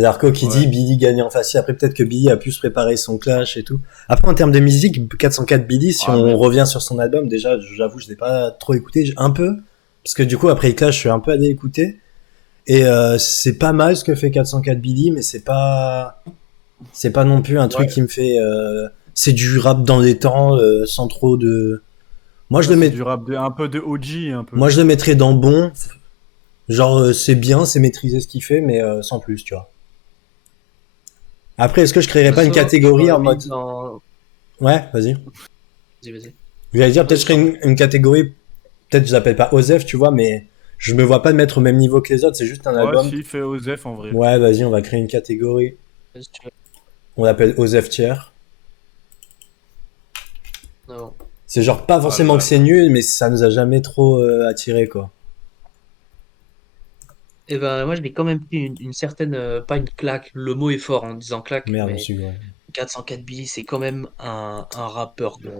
Zarco qui dit Ouais. Billy gagnant facile. Après, peut-être que Billy a pu se préparer son clash et tout. Après, en termes de musique, 404 Billy, si Ah, on mais revient sur son album, déjà, j'avoue, je l'ai pas trop écouté, un peu. Parce que du coup, après le clash, je suis un peu allé écouter. Et c'est pas mal ce que fait 404 Billy, mais c'est pas non plus un truc ouais, qui me fait. C'est du rap dans les temps, sans trop de. Moi, je ouais, le c'est mets, du rap un peu de OG, un peu. moi, je le mettrais dans bon. Genre, c'est bien, c'est maîtrisé ce qu'il fait, mais sans plus, tu vois. Après, est-ce que je créerais pas une Perso, je catégorie l'aurais en mis mode. dans. Ouais, vas-y. Vas-y, vas-y. Je vais dire, peut-être Vas-y, je je ferais t'en prie. une catégorie, peut-être je l'appelle pas Osef, tu vois, mais je me vois pas le mettre au même niveau que les autres, c'est juste un Ouais, album. si, fait Osef en vrai. Ouais, vas-y, on va créer une catégorie. Vas-y, tu veux. On l'appelle Osef Tier. Non. C'est genre pas Oh forcément que là c'est là. nul, mais ça nous a jamais trop attiré, quoi. Et ben, moi, je l'ai quand même pris une certaine. Pas une claque, le mot est fort en disant claque, Merde, je me mais suis ouais. 404 Billy, c'est quand même un rappeur, quoi.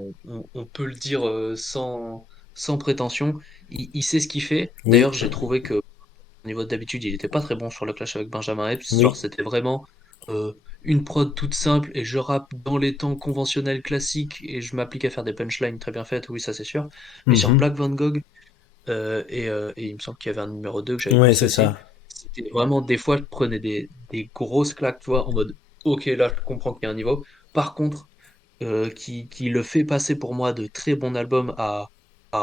On peut le dire sans prétention. Il sait ce qu'il fait. D'ailleurs, Oui, j'ai trouvé que au niveau d'habitude, il était pas très bon sur le clash avec Benjamin Epps. Genre, oui. c'était vraiment euh, une prod toute simple et je rappe dans les temps conventionnels classiques et je m'applique à faire des punchlines très bien faites, oui, ça c'est sûr. Mais sur Mhm. Black Van Gogh, et il me semble qu'il y avait un numéro 2 que j'avais Ouais, poussé c'est aussi, ça. c'était vraiment des fois, je prenais des grosses claques, tu vois, en mode, ok, là, je comprends qu'il y a un niveau. Par contre, qui le fait passer pour moi de très bon album à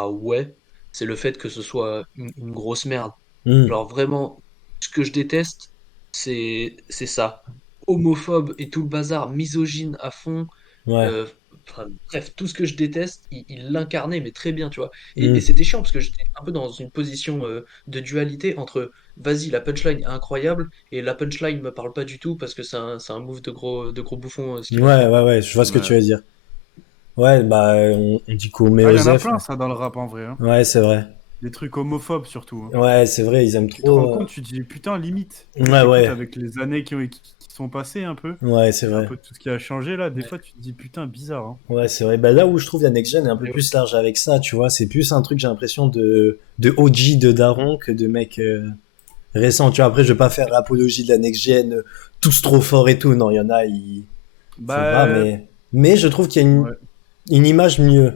ouais, c'est le fait que ce soit une grosse merde. Hmm. Genre vraiment, ce que je déteste, c'est ça. Homophobe et tout le bazar, misogyne à fond. Ouais. euh, enfin, bref, tout ce que je déteste, il l'incarnait, mais très bien, tu vois. Et Hmm. c'était chiant parce que j'étais un peu dans une position de dualité entre vas-y, la punchline est incroyable et la punchline me parle pas du tout parce que c'est un move de gros bouffon ce qu'il a Ouais, fait. ouais, ouais, je vois ce que tu Ouais. veux dire. Ouais, bah, on dit qu'on met Ah, il y en a Osef. plein, ça, dans le rap en vrai, hein. Ouais, c'est vrai. Des trucs homophobes surtout, hein. Ouais, c'est vrai, ils aiment Tu te rends trop. compte, tu te dis putain, limite. Tu sais, Ouais, t'écoutes ouais. avec les années qui sont passées un peu, Ouais, c'est et un vrai. peu tout ce qui a changé là, des Ouais. fois tu te dis putain, bizarre, hein. Ouais, c'est vrai. Bah, là où je trouve la next gen est un peu Mais ouais. plus large avec ça, tu vois. C'est plus un truc, j'ai l'impression, de OG de Daron que de mecs récents. Tu vois, après, je vais pas faire l'apologie de la next gen, tous trop forts et tout. Non, il y en a, faut pas, Bah, mais je trouve qu'il y a ouais, une image mieux.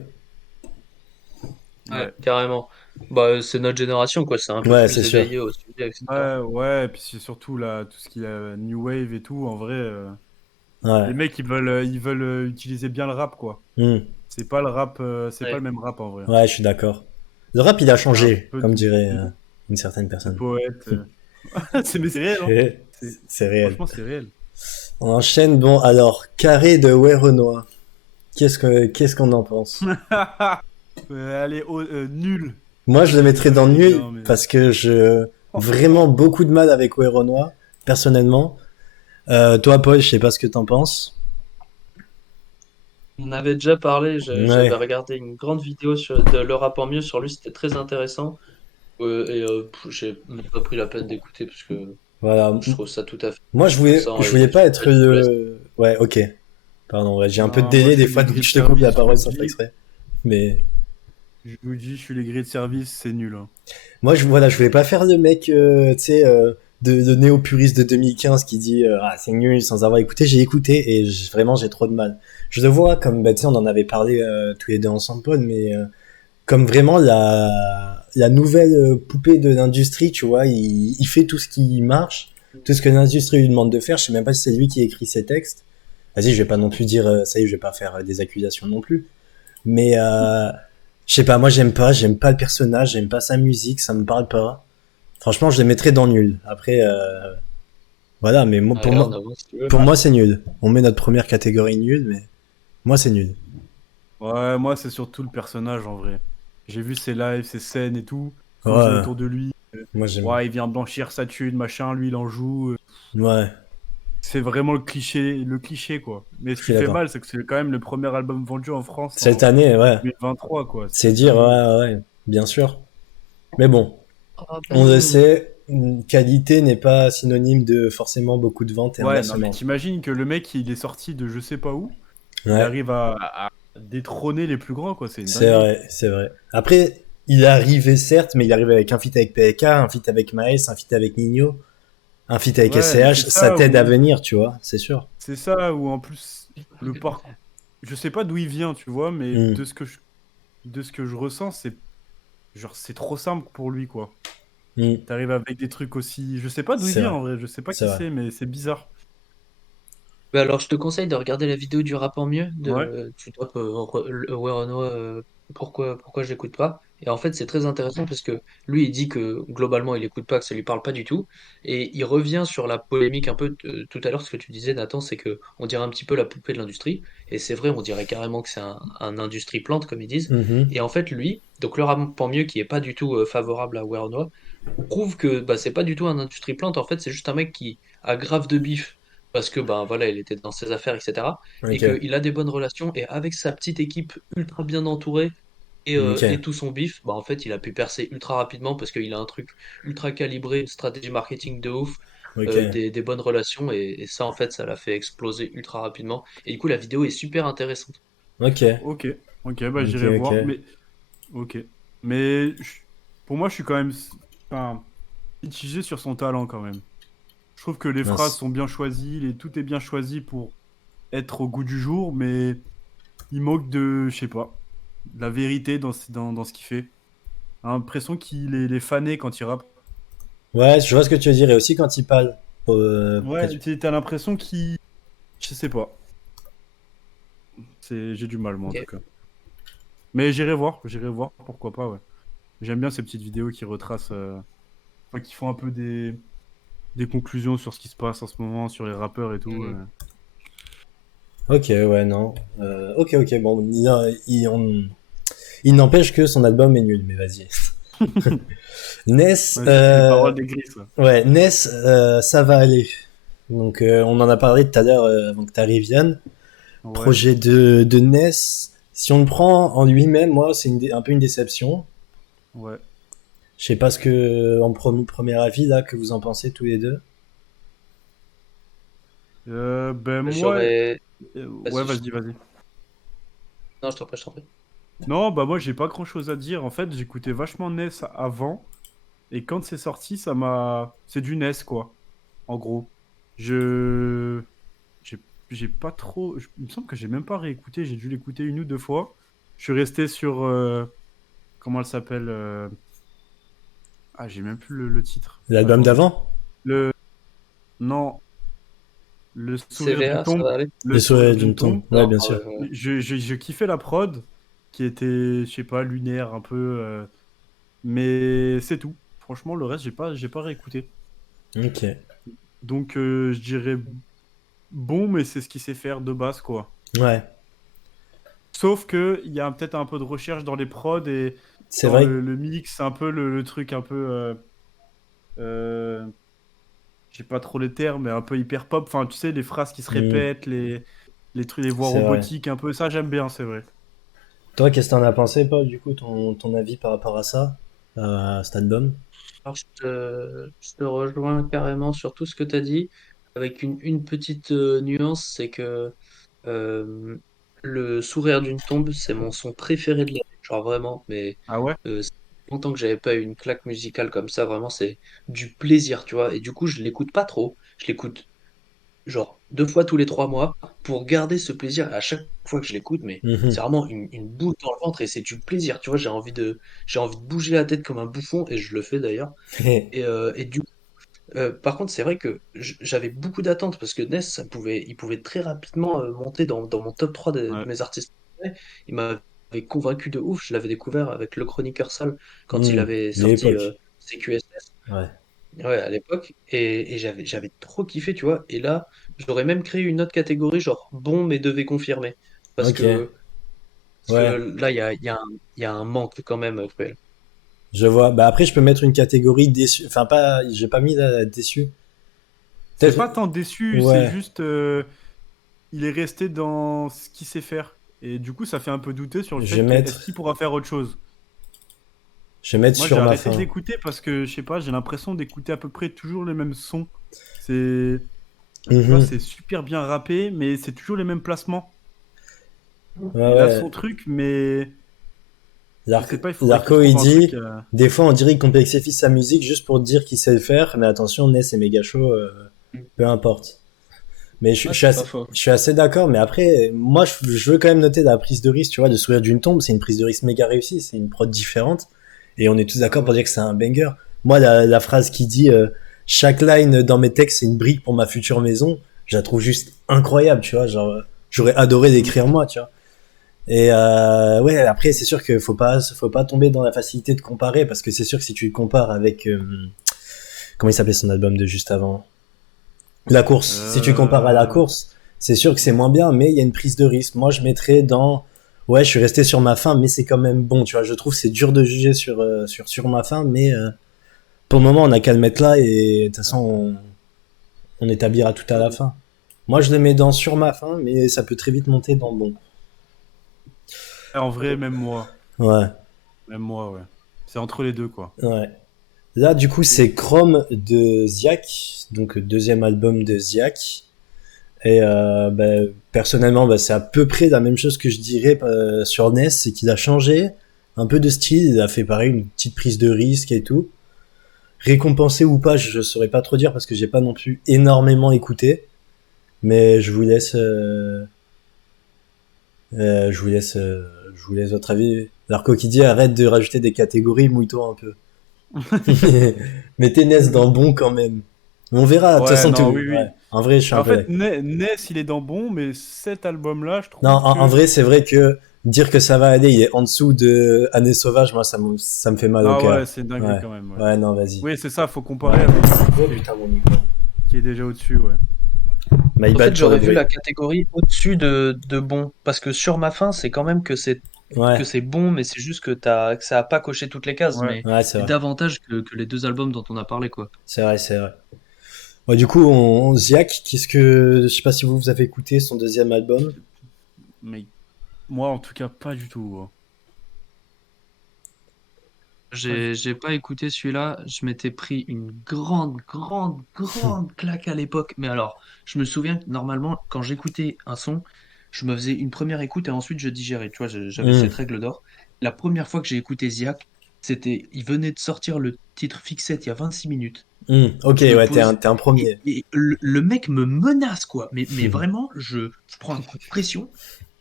Ouais, ouais. carrément. Bah, c'est notre génération, quoi. C'est un peu Ouais, c'est plus sûr. éveillé au sujet, etc. Ouais, ouais, et puis c'est surtout là, tout ce qui est New Wave et tout, en vrai, les Ouais. mecs ils veulent utiliser bien le rap, quoi. Hmm. C'est pas le rap, c'est pas Ouais. le même rap en vrai. Ouais, je suis d'accord. Le rap, il a Il y a un changé, peu comme dirait de, une certaine de personne. poète. Mais c'est réel, hein. C'est réel. Franchement, c'est réel. On enchaîne. Bon, alors, Carré de Ouais Renoir. Qu'est-ce qu'on en pense? Allez, nul. Moi, Je je le suis mettrais dans désolé, les nul gars, mais. parce que je vraiment beaucoup de mal avec Ouais Renoir, personnellement. Toi, Paul, je sais pas ce que t'en penses. On avait déjà parlé, j'avais Ouais, regardé une grande vidéo de Le Rap en mieux sur lui, c'était très intéressant. J'ai même pas pris la peine d'écouter parce que voilà. je trouve ça tout à fait Moi, intéressant je et voulais pas être je te laisse. Ouais, ok. Pardon, ouais, j'ai un peu de Non, moi, délai je des suis les fois, donc grilles de je te coupe la service, je vous parole le sans faire dis. exprès. Mais Je vous dis, je suis les grilles de service, c'est nul, hein. moi, voilà, je voulais pas faire le mec, tu sais, de néo-puriste de 2015 qui dit ah c'est nul sans avoir écouté. J'ai écouté et vraiment j'ai trop de mal. Je le vois comme, bah, tu sais, on en avait parlé tous les deux ensemble, Paul, mais comme vraiment la nouvelle poupée de l'industrie, tu vois, il fait tout ce qui marche, tout ce que l'industrie lui demande de faire. Je sais même pas si c'est lui qui écrit ses textes. Vas-y, je vais pas non plus dire, ça y est, je vais pas faire des accusations non plus. Mais je sais pas, moi j'aime pas le personnage, j'aime pas sa musique, ça me parle pas. Franchement, je les mettrais dans nul. Après, voilà, mais Allez, on avance si tu veux. pour moi c'est nul. On met notre première catégorie nul, mais moi c'est nul. Ouais, moi, c'est surtout le personnage, en vrai. J'ai vu ses lives, ses scènes et tout, causé Ouais, autour de lui. moi j'aime. Ouais, il vient blanchir sa thune, machin, lui, il en joue. Ouais, C'est vraiment le cliché, quoi. Mais je ce suis qui fait d'accord. mal, c'est que c'est quand même le premier album vendu en France Cette en année, ouais, 2023, quoi. c'est C'est dire, ouais, dingue. ouais, ouais, bien sûr. Mais bon, Ah, on le ben, sait, qualité n'est pas synonyme de forcément beaucoup de ventes et Ouais, non, mais inversement. t'imagines que le mec, il est sorti de je sais pas où, il Ouais, arrive à détrôner les plus grands, quoi. C'est une c'est dinguerie. vrai, c'est vrai. Après, il est arrivé certes, mais il arrive avec un feat avec PLK, un feat avec Maes, un feat avec Nino. Un feat avec Ouais, mais SCH, ça t'aide à venir, tu vois, c'est sûr. c'est ça, ou en plus, le parcours. Je sais pas d'où il vient, tu vois, mais Hmm, de ce que je ressens, genre, c'est trop simple pour lui, quoi. hmm, T'arrives avec des trucs aussi. Je sais pas d'où il c'est vient vrai, en vrai, je sais pas c'est qui vrai. c'est, mais c'est bizarre. Bah alors, je te conseille de regarder la vidéo du rap en mieux. Ouais, Tu tapes Aware Ono, pourquoi je l'écoute pas. Et en fait, c'est très intéressant parce que lui, il dit que globalement, il écoute pas, que ça lui parle pas du tout. Et il revient sur la polémique un peu tout à l'heure, ce que tu disais, Nathan, c'est que on dirait un petit peu la poupée de l'industrie. Et c'est vrai, on dirait carrément que c'est un industrie plante, comme ils disent. Mhm. Et en fait, lui, donc le rap en mieux qui est pas du tout favorable à Aware Ono, prouve que bah, c'est pas du tout un industrie plante, en fait, c'est juste un mec qui a grave de bif parce que ben voilà, il était dans ses affaires, etc. Et Ok, qu'il a des bonnes relations et avec sa petite équipe ultra bien entourée et ok, tout son bif, bah en fait, il a pu percer ultra rapidement parce qu'il a un truc ultra calibré, une stratégie marketing de ouf, ok, des bonnes relations et ça, en fait, ça l'a fait exploser ultra rapidement. Et du coup, la vidéo est super intéressante. ok, ok, ok, bah ok, j'irai ok. voir. Mais, ok. Mais pour moi, je suis quand même enfin, mitigé sur son talent quand même. Je trouve que les phrases Mince. sont bien choisies, tout est bien choisi pour être au goût du jour, mais il manque de, je sais pas, de la vérité dans ce qu'il fait. J'ai l'impression qu'il est fané quand il rappe. Ouais, je vois ce que tu veux dire. Et aussi quand il parle. Après, Ouais, t'as l'impression qu'il... Je sais pas. J'ai du mal, moi, en tout Ok. cas. Mais j'irai voir, pourquoi pas, ouais. J'aime bien ces petites vidéos qui retracent, enfin, qui font un peu des conclusions sur ce qui se passe en ce moment, sur les rappeurs et tout. Mhm. ok, ouais, non. Ok, ok, bon, il n'empêche que son album est nul, mais vas-y. Ness, Ouais, ça, c'est les paroles des Gris, ça. ouais, Ness, ça va aller. Donc, on en a parlé tout à l'heure avant que tu arrives, Yann. Ouais, Projet de Ness, si on le prend en lui-même, moi, c'est un peu une déception. ouais. Je sais pas ce que, en premier avis, là, que vous en pensez tous les deux. Ben moi... J'aurais. ouais, Vas-y, vas-y, vas-y. non, je t'en prie, je t'en prie. Non, bah moi, j'ai pas grand-chose à dire. En fait, j'écoutais vachement Ness avant. Et quand c'est sorti, ça m'a... C'est du NES, quoi. En gros. Je... J'ai j'ai pas trop... Il me semble que j'ai même pas réécouté. J'ai dû l'écouter une ou deux fois. Je suis resté sur... comment elle s'appelle ah, j'ai même plus le titre. L'album Attendez. d'avant? Le... Non, le sourire d'une CVA, ça tombe. va aller? Le Les souhaits sourire d'une d'une tombe. tombe. Ouais, Non, bien ah ouais, sûr. ouais. Je kiffais la prod, qui était, je sais pas, lunaire un peu. Mais c'est tout. Franchement, le reste, j'ai pas réécouté. Ok. Donc, je dirais bon, mais c'est ce qu'il sait faire de base, quoi. Ouais. Sauf que il y a peut-être un peu de recherche dans les prods et C'est dans vrai. le mix, un peu le truc un peu, euh, j'ai pas trop les termes, mais un peu hyper pop. Enfin, tu sais, les phrases qui se Hmm, répètent, les trucs, les voix c'est vrai. robotiques, un peu. Ça, j'aime bien, c'est vrai. Toi, qu'est-ce que t'en as pensé, Paul, du coup, ton avis par rapport à ça, à cet album? Alors, je te rejoins carrément sur tout ce que tu as dit, avec une petite nuance, c'est que euh, le sourire d'une tombe, c'est mon son préféré de l'année, genre vraiment, mais Ah ouais? ça fait longtemps que j'avais pas eu une claque musicale comme ça, vraiment, c'est du plaisir, tu vois, et du coup, je l'écoute pas trop, je l'écoute genre 2 fois tous les 3 mois pour garder ce plaisir à chaque fois que je l'écoute, mais c'est Mhm. vraiment une boule dans le ventre et c'est du plaisir, tu vois, j'ai envie de bouger la tête comme un bouffon et je le fais d'ailleurs. Et du coup, par contre, c'est vrai que j'avais beaucoup d'attentes parce que Ness, il pouvait très rapidement monter dans mon top 3 de Ouais. mes artistes préférés. Il m'avait convaincu de ouf. Je l'avais découvert avec Le Chroniqueur Sale quand il Hmm. avait sorti L'époque. CQSS. Ouais. Ouais, à l'époque. Et j'avais trop kiffé, tu vois. Et là, j'aurais même créé une autre catégorie, genre bon, mais devait confirmer. Parce Ok. que, parce que Ouais. là, il y a un manque quand même cruel. Je vois. Bah après, je peux mettre une catégorie déçu. Enfin, pas. J'ai pas mis la déçu. C'est Peut-être. pas tant déçu, c'est Ouais. juste, il est resté dans ce qu'il sait faire. Et du coup, ça fait un peu douter sur le Je vais fait que est-ce mettre. qu'il pourra faire autre chose? Je vais mettre Moi, j'ai sur ma arrêté de fin. l'écouter parce que, je sais pas, j'ai l'impression d'écouter à peu près toujours les mêmes sons. C'est, tu vois, Mhm. c'est super bien rappé, mais c'est toujours les mêmes placements. Ouais, Il a son ouais. truc, mais Je sais pas, il faudrait qu'il Zarco, il trouve un dit, truc. des fois on dirait qu'il complexifie sa musique juste pour dire qu'il sait le faire, mais attention, Ness est méga chaud, peu importe. Mais Ouais, c'est pas faux. je suis assez d'accord, mais après, moi je veux quand même noter la prise de risque, tu vois, de Sourire d'une tombe, c'est une prise de risque méga réussie, c'est une prod différente, et on est tous d'accord pour dire que c'est un banger. Moi, la phrase qui dit chaque line dans mes textes c'est une brique pour ma future maison, je la trouve juste incroyable, tu vois, genre, j'aurais adoré Mm. l'écrire moi, tu vois. Et ouais, après, c'est sûr qu'il faut pas tomber dans la facilité de comparer, parce que c'est sûr que si tu le compares avec, comment il s'appelait son album de juste avant? La course. Si tu compares à la Euh, course, c'est sûr que c'est moins bien, mais il y a une prise de risque. Moi, je mettrais dans, ouais, je suis resté sur ma fin, mais c'est quand même bon, tu vois. Je trouve que c'est dur de juger sur ma fin, mais pour le moment, on a qu'à le mettre là, et de toute façon, on établira tout à la fin. Moi, je le mets dans sur ma fin, mais ça peut très vite monter dans bon. En vrai, même moi. Ouais, Même moi, ouais. C'est entre les deux, quoi. ouais. Là, du coup, c'est Chrome de Ziak, donc deuxième album de Ziak. Et personnellement, c'est à peu près la même chose que je dirais sur Ness, c'est qu'il a changé un peu de style, il a fait pareil, une petite prise de risque et tout. Récompensé ou pas, je saurais pas trop dire parce que j'ai pas non plus énormément écouté, mais je vous laisse votre avis. Larco qui dit arrête de rajouter des catégories, mouille-toi un peu. Mettez Ness dans bon quand même. On verra, de toute Ouais, façon, non, tout. oui, Ouais. oui. En vrai, je suis un En peu fait, d'accord. Ness, il est dans bon, mais cet album-là, je Non, trouve en que. vrai, c'est vrai que dire que ça va aller, il est en dessous de Année Sauvage, moi, ça me fait mal au Ah ouais, cœur. c'est une dinguerie Ouais. quand même, ouais. Ouais, non, vas-y. Oui, c'est ça, faut comparer Ouais. avec Oh putain, mon micro. qui est déjà au-dessus, ouais. My En fait, bad pour le j'aurais vu bruit. la catégorie au-dessus de bon. Parce que sur ma fin, c'est quand même que Ouais, c'est bon, mais c'est juste que ça a pas coché toutes les cases. Ouais. Mais ouais, c'est c'est vrai. davantage que les deux albums dont on a parlé, quoi. C'est vrai, c'est vrai. Ouais, du coup, Ziak, je sais pas si vous avez écouté son deuxième album. Mais moi, en tout cas, pas du tout, hein. Pas du J'ai pas écouté celui-là. Je m'étais pris une tout. grande claque à l'époque. Mais alors, je me souviens que normalement, quand j'écoutais un son, je me faisais une première écoute et ensuite je digérais. Tu vois, j'avais Hmm, cette règle d'or. La première fois que j'ai écouté Ziak, il venait de sortir le titre Fixette il y a 26 minutes. Ok, Je me ouais, pose t'es un premier. et le mec me menace, quoi. Mais vraiment, je prends un coup de pression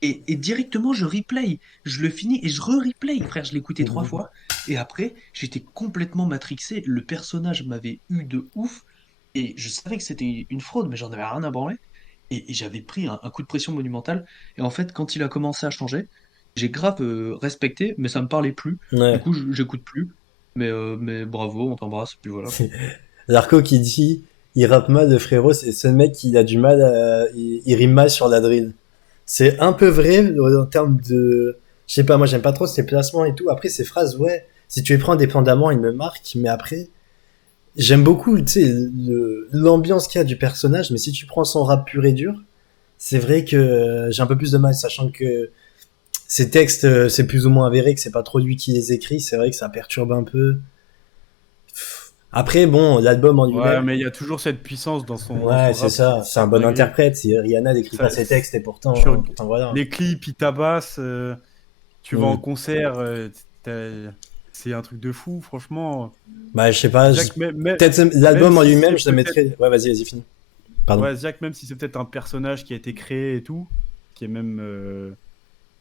et directement je replay. Je le finis et je re-replay. Frère, je l'ai écouté 3 fois. Et après, j'étais complètement matrixé. Le personnage m'avait eu de ouf. Et je savais que c'était une fraude, mais j'en avais rien à branler. Et j'avais pris un coup de pression monumental. Et en fait, quand il a commencé à changer, j'ai grave respecté, mais ça me parlait plus. Du Ouais. coup, j'écoute plus. Mais bravo, on t'embrasse. Puis voilà, quoi. Larco qui dit, il rappe mal, le frérot, c'est ce mec qui a du mal il rime mal sur la drill. C'est un peu vrai en termes de, je sais pas, moi j'aime pas trop ses placements et tout. Après ses phrases, ouais, si tu les prends indépendamment, ils me marquent, mais après, j'aime beaucoup, tu sais, l'ambiance qu'il y a du personnage, mais si tu prends son rap pur et dur, c'est vrai que j'ai un peu plus de mal, sachant que ses textes, c'est plus ou moins avéré que c'est pas trop lui qui les écrit, c'est vrai que ça perturbe un peu. Après, bon, l'album en Ouais, lui-même, mais il y a toujours cette puissance dans ouais, son c'est rap ça. C'est qui un est bon dinguerie. interprète. Si Rihanna n'écrit pas Ça, ses textes et sur pourtant voilà. les clips, ils tabassent. Tu vas en Hmm. concert, c'est un truc de fou, franchement. Bah, je sais pas. Ziak, Peut-être même l'album en si lui-même, c'est je le peut-être. mettrais. Ouais, vas-y, fini. Pardon. Ouais, Ziak, même si c'est peut-être un personnage qui a été créé et tout, qui est même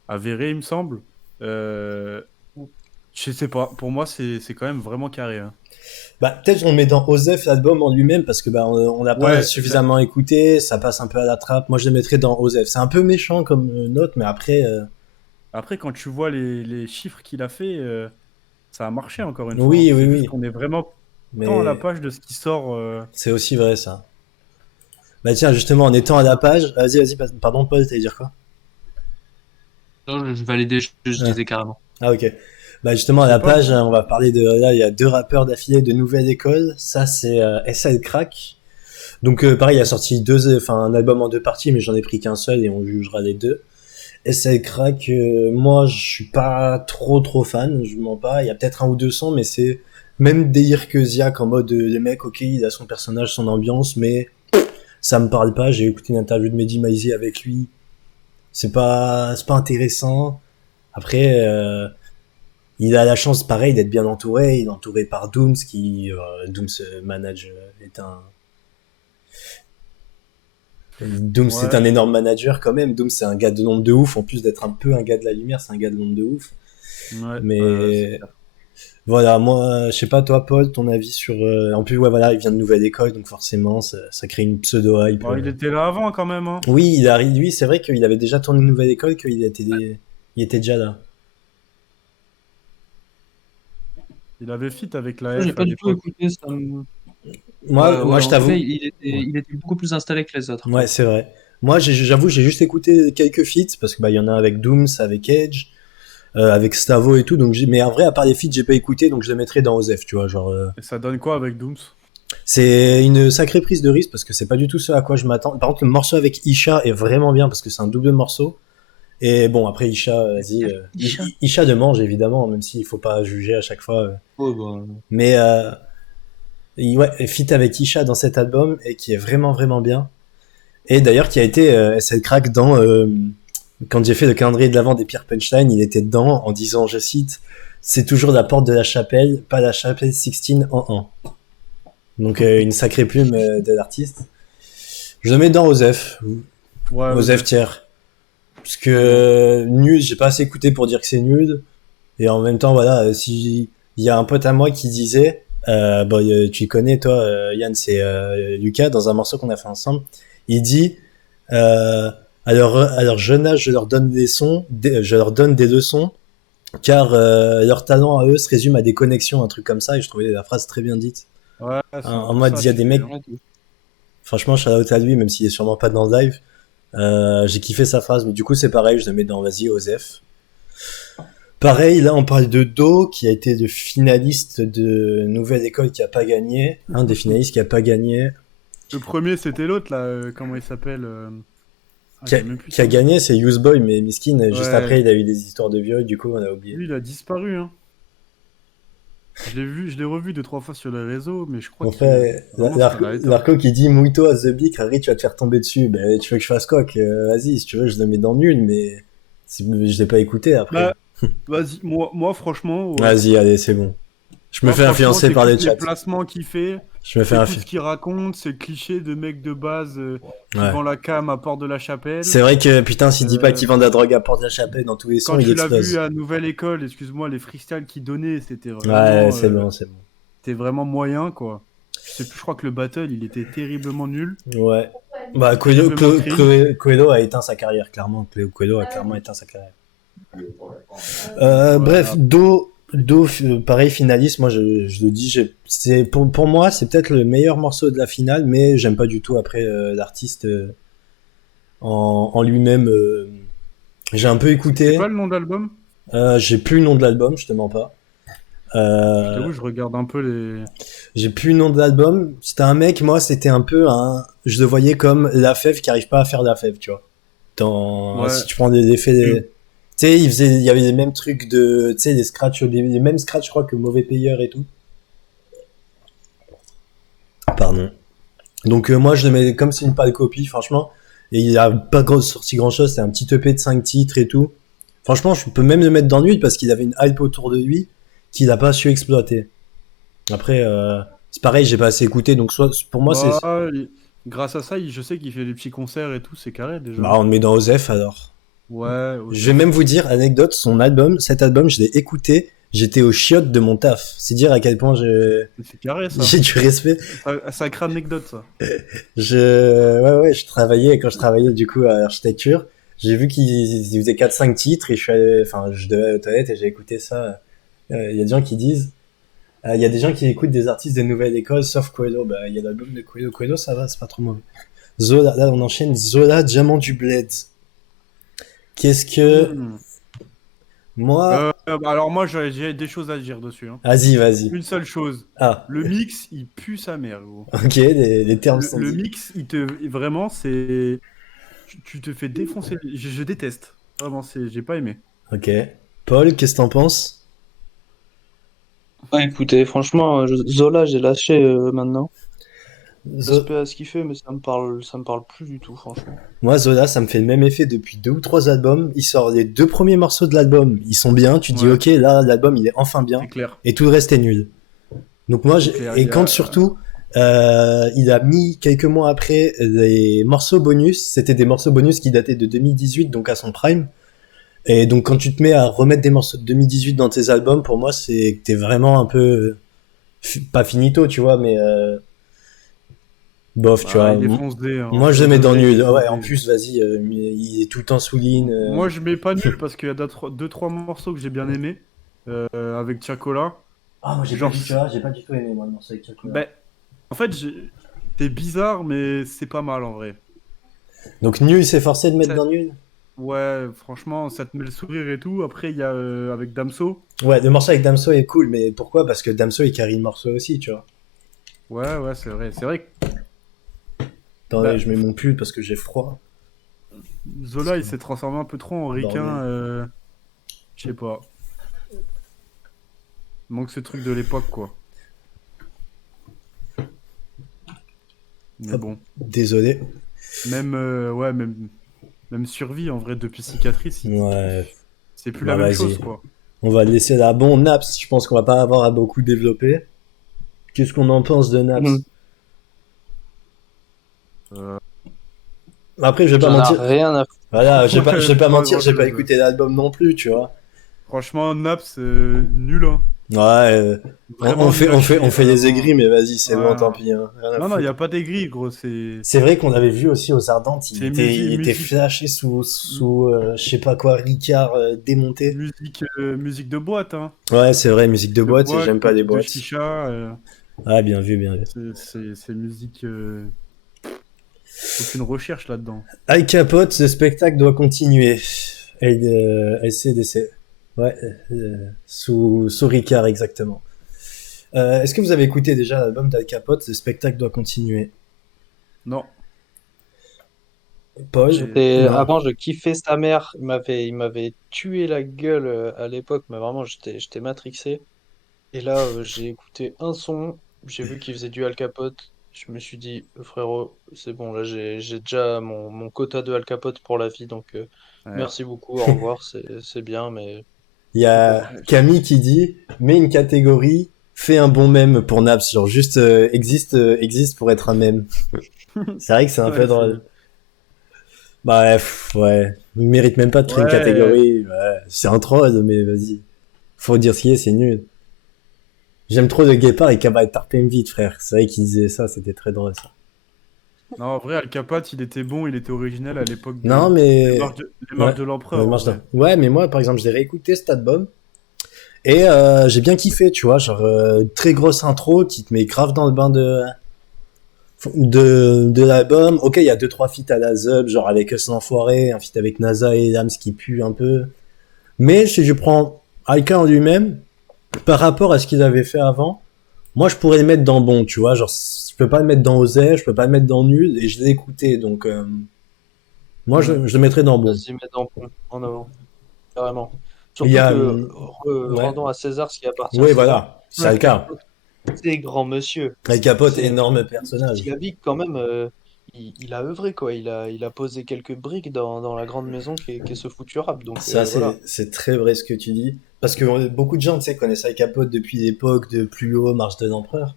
avéré, il me semble. euh, je sais pas, pour moi, c'est quand même vraiment carré, hein. Bah, peut-être on le met dans Osef l'album en lui-même parce que on l'a pas Ouais, suffisamment écouté. Ça passe un peu à la trappe. Moi, je le mettrais dans Osef. C'est un peu méchant comme note, mais après, après, quand tu vois les chiffres qu'il a fait, ça a marché encore une fois, hein. oui, oui, C'est juste oui. qu'on est vraiment tant à la Mais page de ce qui sort. c'est aussi vrai ça. Bah tiens, justement, en étant à la page, pardon, Paul, t'allais dire quoi? Non, je validais, je Ah. disais carrément. Ah, ok. Bah justement à Je sais la pas, page, on va parler de là, il y a deux rappeurs d'affilée de nouvelle école. Ça c'est SL Crack. Donc pareil, il a sorti un album en deux parties, mais j'en ai pris qu'un seul et on jugera les deux. SL Crack, moi je suis pas trop fan, je mens pas. Il y a peut-être un ou deux sons, mais c'est même délire que Ziak en mode le mec, ok, il a son personnage, son ambiance, mais ça me parle pas. J'ai écouté une interview de Mehdi Maizi avec lui, c'est pas intéressant. Après. Il a la chance, pareil, d'être bien entouré. Il est entouré par Dooms, qui Dooms manage est un Dooms c'est Ouais, un énorme manager quand même. Dooms c'est un gars de l'ombre de ouf. En plus d'être un peu un gars de la lumière, c'est un gars de l'ombre de ouf. ouais, c'est Mais clair. voilà, moi, je sais pas toi, Paul, ton avis sur. En plus, ouais, voilà, il vient de nouvelle école, donc forcément, ça crée une pseudo hype. Bon, il était là avant quand même, hein. Oui, il arrive, lui, c'est vrai qu'il avait déjà tourné une nouvelle école, il était déjà là. Il avait fit avec la J'ai F à pas du tout l'époque. écouté ça. Moi, Ouais, moi, je en tout cas, t'avoue. Ouais, il était beaucoup plus installé que les autres. ouais, c'est vrai. Moi, j'avoue, j'ai juste écouté quelques feats parce que bah, il y en a avec Dooms, avec Edge, avec Stavo et tout. Mais en vrai, à part les feats, j'ai pas écouté, donc je le mettrais dans Osef, tu vois, genre. Et ça donne quoi avec Dooms? C'est une sacrée prise de risque parce que c'est pas du tout ce à quoi je m'attends. Par contre, le morceau avec Isha est vraiment bien parce que c'est un double morceau. Et bon, après Isha, vas-y, Isha. Isha de mange évidemment, même s'il faut pas juger à chaque fois. Ouais, bah, Mais ouais, fit avec Isha dans cet album et qui est vraiment vraiment bien. Et d'ailleurs, qui a été SL Crack dans quand j'ai fait le calendrier de l'avant des Pierre Punchline, il était dedans en disant, je cite, c'est toujours la porte de la chapelle, pas la chapelle Sixtine en un. Donc une sacrée plume de l'artiste. Je le mets dans Osef. Ouais, Osef Osef. tiers. Parce que Vraiment. Nude, j'ai pas assez écouté pour dire que c'est Nude. Et en même temps, voilà, si il y a un pote à moi qui disait, bon, tu connais toi, Yann, c'est Lucas, dans un morceau qu'on a fait ensemble, il dit, à leur jeune âge, je leur donne des sons, je leur donne des leçons, car leur talent à eux se résume à des connexions, un truc comme ça, et je trouvais la phrase très bien dite. Ouais, c'est un En peu mode, ça, il y a tu des fais. mecs, ouais, franchement, shout out à lui, même s'il est sûrement pas dans le live. J'ai kiffé sa phrase, mais du coup, c'est pareil, je le mets dans Vas-y, Osef. Pareil, là, on parle de Do, qui a été le finaliste de Nouvelle École qui a pas gagné. Un des finalistes qui a pas gagné. Le premier, c'était l'autre, là. Comment il s'appelle Ah, j'ai même plus Qui a son nom. gagné, c'est Useboy, mais Miskin, juste après, Ouais, il a eu des histoires de viol, du coup, on a oublié. lui, il a disparu, hein. Je l'ai revu deux, trois fois sur les réseaux, mais je crois Mon qu'il frère, vraiment ça l'a éteint. Larco qui dit Mouille-toi à The Big, Harry, tu vas te faire tomber dessus. Ben, tu veux que je fasse quoi vas-y, si tu veux, je le mets dans nul, mais je l'ai pas écouté après. Bah, vas-y, moi franchement, ouais. Vas-y, allez, c'est bon. Je me Moi, fais franchement, influencer par le t'écoutes les chat. placements qu'il fait, Je me fais t'écoutes influencer. ce qu'il raconte, c'est le cliché de mec de base qui Ouais. vend la cam à Porte de la Chapelle. C'est vrai que, putain, s'il dit pas Euh, qu'il vend de la drogue à Porte-la-Chapelle dans tous les Quand sons, il tu l'as vu explose. à Nouvelle École, excuse-moi, les freestyles qu'il donnait, Ouais, c'est bon, c'est bon. c'était vraiment moyen, quoi. Je sais plus, je crois que le battle, il était terriblement nul, Ouais. Bah, terriblement cringe. Coelho a éteint sa carrière, clairement. Coelho a clairement éteint sa carrière. Ouais, Bref, pareil, finaliste. Moi, je le dis, pour moi, c'est peut-être le meilleur morceau de la finale, mais j'aime pas du tout après l'artiste en lui-même. J'ai un peu c'est écouté. quoi le nom d'album? J'ai plus le nom de l'album, je te mens pas. Je Euh, t'avoue, je regarde un peu les. j'ai plus le nom de l'album. C'était un mec, moi, c'était un peu un. Je le voyais comme la fève qui arrive pas à faire la fève, tu vois. Ouais. Si tu prends des effets. Tu sais, il y avait les mêmes trucs de. Tu sais, les scratchs, les mêmes scratchs, je crois, que Mauvais Payeur et tout. Pardon. Donc, moi, je le mets comme c'est une pâle copie, franchement. Et il a pas sorti grand chose, c'est un petit EP de 5 titres et tout. Franchement, je peux même le mettre dans lui parce qu'il avait une hype autour de lui qu'il a pas su exploiter. Après, c'est pareil, j'ai pas assez écouté, donc soit pour moi c'est. Bah, grâce à ça, je sais qu'il fait des petits concerts et tout, c'est carré déjà. Bah, on le met dans Osef alors. Ouais, Je vais Osef. même vous dire, anecdote, cet album, je l'ai écouté, j'étais au chiottes de mon taf. C'est dire à quel point C'est carré ça. j'ai du respect. Sacrée anecdote ça. Ouais, je travaillais, quand je travaillais du coup à l'architecture, j'ai vu qu'il faisait 4-5 titres et je devais aller aux toilettes et j'ai écouté ça. Il y a des gens qui disent, il y a des gens qui écoutent des artistes de nouvelle école, sauf Coelho. Bah, il y a l'album de Coelho. Coelho, ça va, c'est pas trop mauvais. Zola, là, on enchaîne. Zola, Diamant du Bled. Qu'est-ce que. Hmm. Moi. Bah, alors moi, j'ai des choses à dire dessus, hein. Vas-y. Une seule chose. Ah, Le mix, il pue sa mère, gros. ok, les termes sont Le dits. mix, vraiment, c'est. Tu te fais défoncer. Je déteste. Vraiment, j'ai pas aimé. Ok. Paul, qu'est-ce que t'en penses? écoutez, franchement, Zola, j'ai lâché maintenant. Zo- Respect à ce qu'il fait, mais ça me parle plus du tout, franchement. Moi, Zola, ça me fait le même effet depuis 2 ou 3 albums. Il sort les 2 premiers morceaux de l'album, ils sont bien. Tu te dis, Ouais, ok, là, l'album, il est enfin c'est bien. clair. Et tout le reste est nul. Donc moi, C'est clair. et quand surtout, il a mis quelques mois après des morceaux bonus. C'était des morceaux bonus qui dataient de 2018, donc à son prime. Et donc quand tu te mets à remettre des morceaux de 2018 dans tes albums, pour moi, c'est que t'es vraiment un peu pas finito, tu vois, mais bof, tu Bah, vois. il est foncé, hein. Moi, je le Pour mets de dans vrai, il est nul. Ah ouais, en foncé. plus, vas-y, il est tout le temps sous ligne. Moi, je mets pas nul parce qu'il y a deux, trois morceaux que j'ai bien aimés avec Tiakola. Ah, moi, Genre, j'ai pas du tout aimé, moi, le morceau avec Chocolat. ben, en fait, c'est bizarre, mais c'est pas mal en vrai. Donc nul, c'est forcé de mettre Ça- dans nul. Ouais, franchement, ça te met le sourire et tout. Après, il y a avec Damso. Ouais, le morceau avec Damso est cool, mais pourquoi? Parce que Damso, il carry le morceau aussi, tu vois. Ouais, ouais, c'est vrai. C'est vrai que Attendez, bah, je mets mon pull parce que j'ai froid. Parce Zola, que il s'est transformé un peu trop en ricain. bordel. Je sais pas. Il manque ce truc de l'époque, quoi. Mais Hop, bon. désolé. Même, ouais, même Survie, en vrai, depuis Cicatrice, Ouais, c'est plus bah la même chose, vas-y. quoi. On va le laisser là. Bon, Naps, je pense qu'on va pas avoir à beaucoup développer. Qu'est-ce qu'on en pense de Mhm. Naps? Euh, Après, je vais pas J'en ai mentir. rien à foutre. Voilà, je ouais, vais pas pas mentir, j'ai pas grand-chose. écouté l'album non plus, tu vois. Franchement, Naps, nul, hein. Ouais, Vraiment nul à on chier, fait les vraiment. aigris, mais vas-y, c'est bon, Ouais, tant non. pis, hein. Rien à Non, non, il n'y foutre. a pas d'aigri, gros. C'est C'est vrai qu'on avait vu aussi aux Ardentes, c'est il était musique, flashé sous je sais pas quoi, Ricard démonté. musique de boîte, hein. Ouais, c'est vrai, musique de De boîte, et boîte, j'aime pas les musique de boîtes. chicha. Ah, bien vu, bien vu. C'est musique. Aucune recherche là-dedans. Al Capote, ce spectacle doit continuer. LCDC. Ouais, sous Ricard, exactement. Est-ce que vous avez écouté déjà l'album d'Al Capote, ce spectacle doit continuer? Non. Paul? j'ai- Non. Avant, je kiffais sa mère. Il m'avait tué la gueule à l'époque, mais vraiment, j'étais matrixé. Et là, j'ai écouté un son, j'ai vu qu'il faisait du Al Capote. Je me suis dit, frérot, c'est bon, là, j'ai déjà mon quota de Al Capote pour la vie, donc Ouais. merci beaucoup, au revoir, c'est bien, mais Il y je peux a plus. Camille qui dit, mets une catégorie, fais un bon mème pour Naps, genre juste existe pour être un mème. C'est vrai que c'est un peu Ouais, drôle. Bah ouais, il mérite même pas de créer une ouais. catégorie. Ouais, c'est un troll, mais vas-y. Faut dire ce qui est, c'est nul. J'aime trop le guépard et Kaba et Tarpem vite, frère. C'est vrai qu'il disait ça, c'était très drôle ça. Non, en vrai, Al Capote, il était bon, il était original à l'époque Non, de. mais Les ouais, marches de ouais, l'empereur, en marche vrai. ouais, mais moi, par exemple, j'ai réécouté cet album et j'ai bien kiffé, tu vois, genre très grosse intro qui te met grave dans le bain de l'album. Ok, il y a 2 3 feats à la Zub, genre avec Us l'Enfoiré, un feat avec NASA et Lams qui pue un peu. Mais si je prends Alka en lui-même, par rapport à ce qu'ils avaient fait avant, moi je pourrais le mettre dans bon, tu vois, genre je peux pas le mettre dans osé, je peux pas le mettre dans nul, et je l'ai écouté, donc moi Ouais. je le mettrais dans bon. Vas-y, mets en avant, carrément. Il y Surtout a, que, ouais, rendons à César ce qui appartient à ouais, César. voilà, c'est Ouais. le cas. C'est grand monsieur. Avec Capote, C'est énorme il personnage. a dit quand même, il a œuvré quoi. Il a posé quelques briques dans la grande maison qu'est ce foutu rap. Donc Ça, voilà. c'est très vrai ce que tu dis. Parce que beaucoup de gens, tu sais, connaissent Al Capote depuis l'époque de Plus haut, Marche de l'Empereur.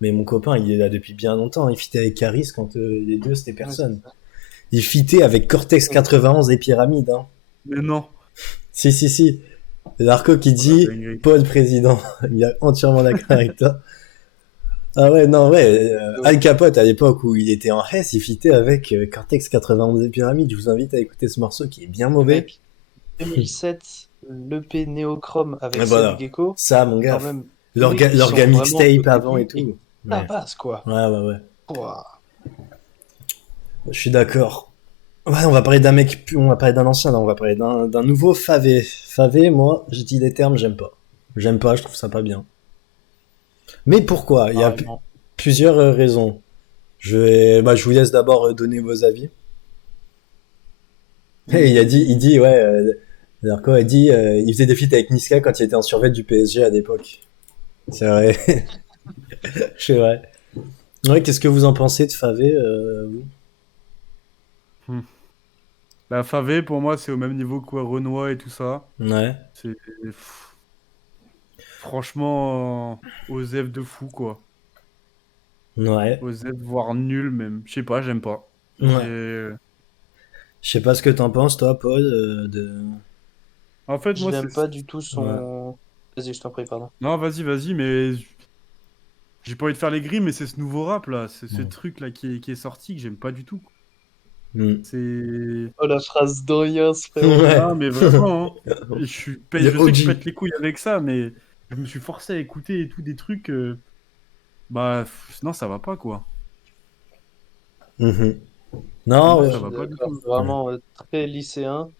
Mais mon copain, il est là depuis bien longtemps. Il fitait avec Caris quand les deux, c'était Ouais, c'est personne. ça. Il fitait avec Cortex Ouais. 91 et Pyramide, hein. Mais non. Si, si, si. L'arco qui Oh la dit dinguerie. Paul président. Il est entièrement d'accord avec toi. Ah ouais, non, ouais. Al Capote, à l'époque où il était en Hesse, il fitait avec Cortex 91 et Pyramide. Je vous invite à écouter ce morceau qui est bien mauvais. Mec, 2007, l'EP Néochrome Et avec Seth voilà. Gecko, Ça, mon c'est gars. quand même eux qui L'orga sont vraiment mixtape au avant et début et tout. ça Ouais. passe quoi. Ouais, ouais, ouais. Ouah. Je suis d'accord. Ouais, on va parler d'un mec, on va parler d'un ancien, là, on va parler d'un nouveau Favé. Favé, moi, je dis les termes, j'aime pas. J'aime pas, je trouve ça pas bien. Mais pourquoi? Il y a Pareillement. plusieurs raisons. Je vous laisse d'abord donner vos avis. Et il dit, ouais, alors quoi, il dit, il faisait des feats avec Niska quand il était en survêt du PSG à l'époque. C'est vrai. C'est vrai. Ouais, qu'est-ce que vous en pensez de Favé vous Hmm. La Favé, pour moi, c'est au même niveau que Renoir et tout ça. Ouais, C'est franchement Osef de fou, quoi. ouais, Osef, voire nul même. Je sais pas, j'aime pas. ouais. J'ai... Je sais pas ce que t'en penses, toi, Paul, de... En fait, moi, c'est... J'aime pas du tout Ouais. son. Vas-y, je t'en prie, pardon. Non, vas-y, mais j'ai pas envie de faire les grilles, mais c'est ce nouveau rap, là. C'est ce Mm. truc-là qui est sorti que j'aime pas du tout. Mm. C'est... Oh la phrase d'Oriens, frérot. Ouais, Non, mais vraiment, hein. le Je sais que je OG. pète les couilles avec ça, mais je me suis forcé à écouter et tout des trucs. Bah, non, ça va pas, quoi. Mhm. Pour Non, moi, Ouais, ouais. je ça suis va pas du d'accord. tout. C'est vraiment très lycéen.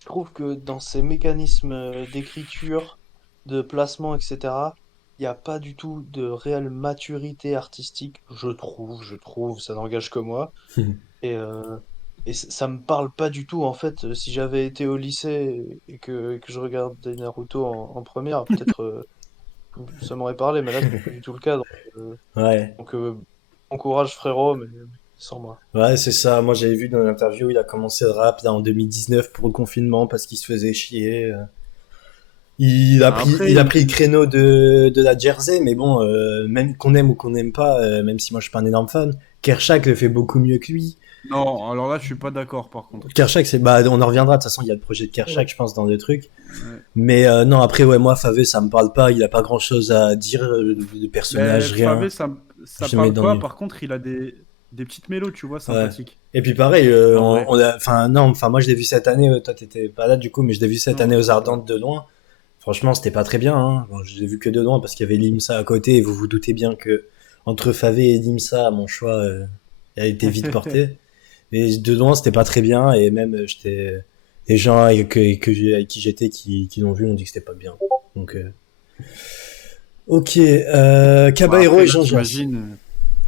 Je trouve que dans ces mécanismes d'écriture, de placement, etc., il n'y a pas du tout de réelle maturité artistique, je trouve, ça n'engage que moi. Et, ça me parle pas du tout. En fait, si j'avais été au lycée et que je regardais Naruto en première, peut-être ça m'aurait parlé, mais là, c'est plus du tout le cas. Euh, Ouais, donc bon courage, frérot, mais sans moi. ouais, c'est ça. Moi, j'avais vu dans l'interview, il a commencé le rap là, en 2019 pour le confinement parce qu'il se faisait chier. Après, Il a pris le créneau de la Jersey, mais bon, même qu'on aime ou qu'on n'aime pas, même si moi je suis pas un énorme fan, Kershak le fait beaucoup mieux que lui. non, alors là, je suis pas d'accord, par contre. Kershak, c'est, bah, on en reviendra. De toute façon, il y a le projet de Kershak, je pense, dans le truc. Ouais. Mais non, après, ouais, moi, Favé, ça me parle pas. Il a pas grand chose à dire de Mais personnage, rien. Favé, ça Je le mets parle dans le pas. nul. Par contre, il a des petites mélos, tu vois, Ouais. sympathiques. Et puis pareil, En vrai. enfin non, enfin moi je l'ai vu cette année. Toi t'étais pas là du coup, mais je l'ai vu cette année Non, aux j'étais pas là. Ardentes de loin. Franchement, c'était pas très bien. Hein. Bon, je l'ai vu que de loin parce qu'il y avait Limsa à côté. Et vous vous doutez bien que entre Favé et Limsa, mon choix a été vite porté. Et de loin, c'était pas très bien. Et même j'étais les gens avec qui j'étais qui l'ont vu ont dit que c'était pas bien. Donc ok, Bah, Caballero après, et là, Jean Jass. t'imagines,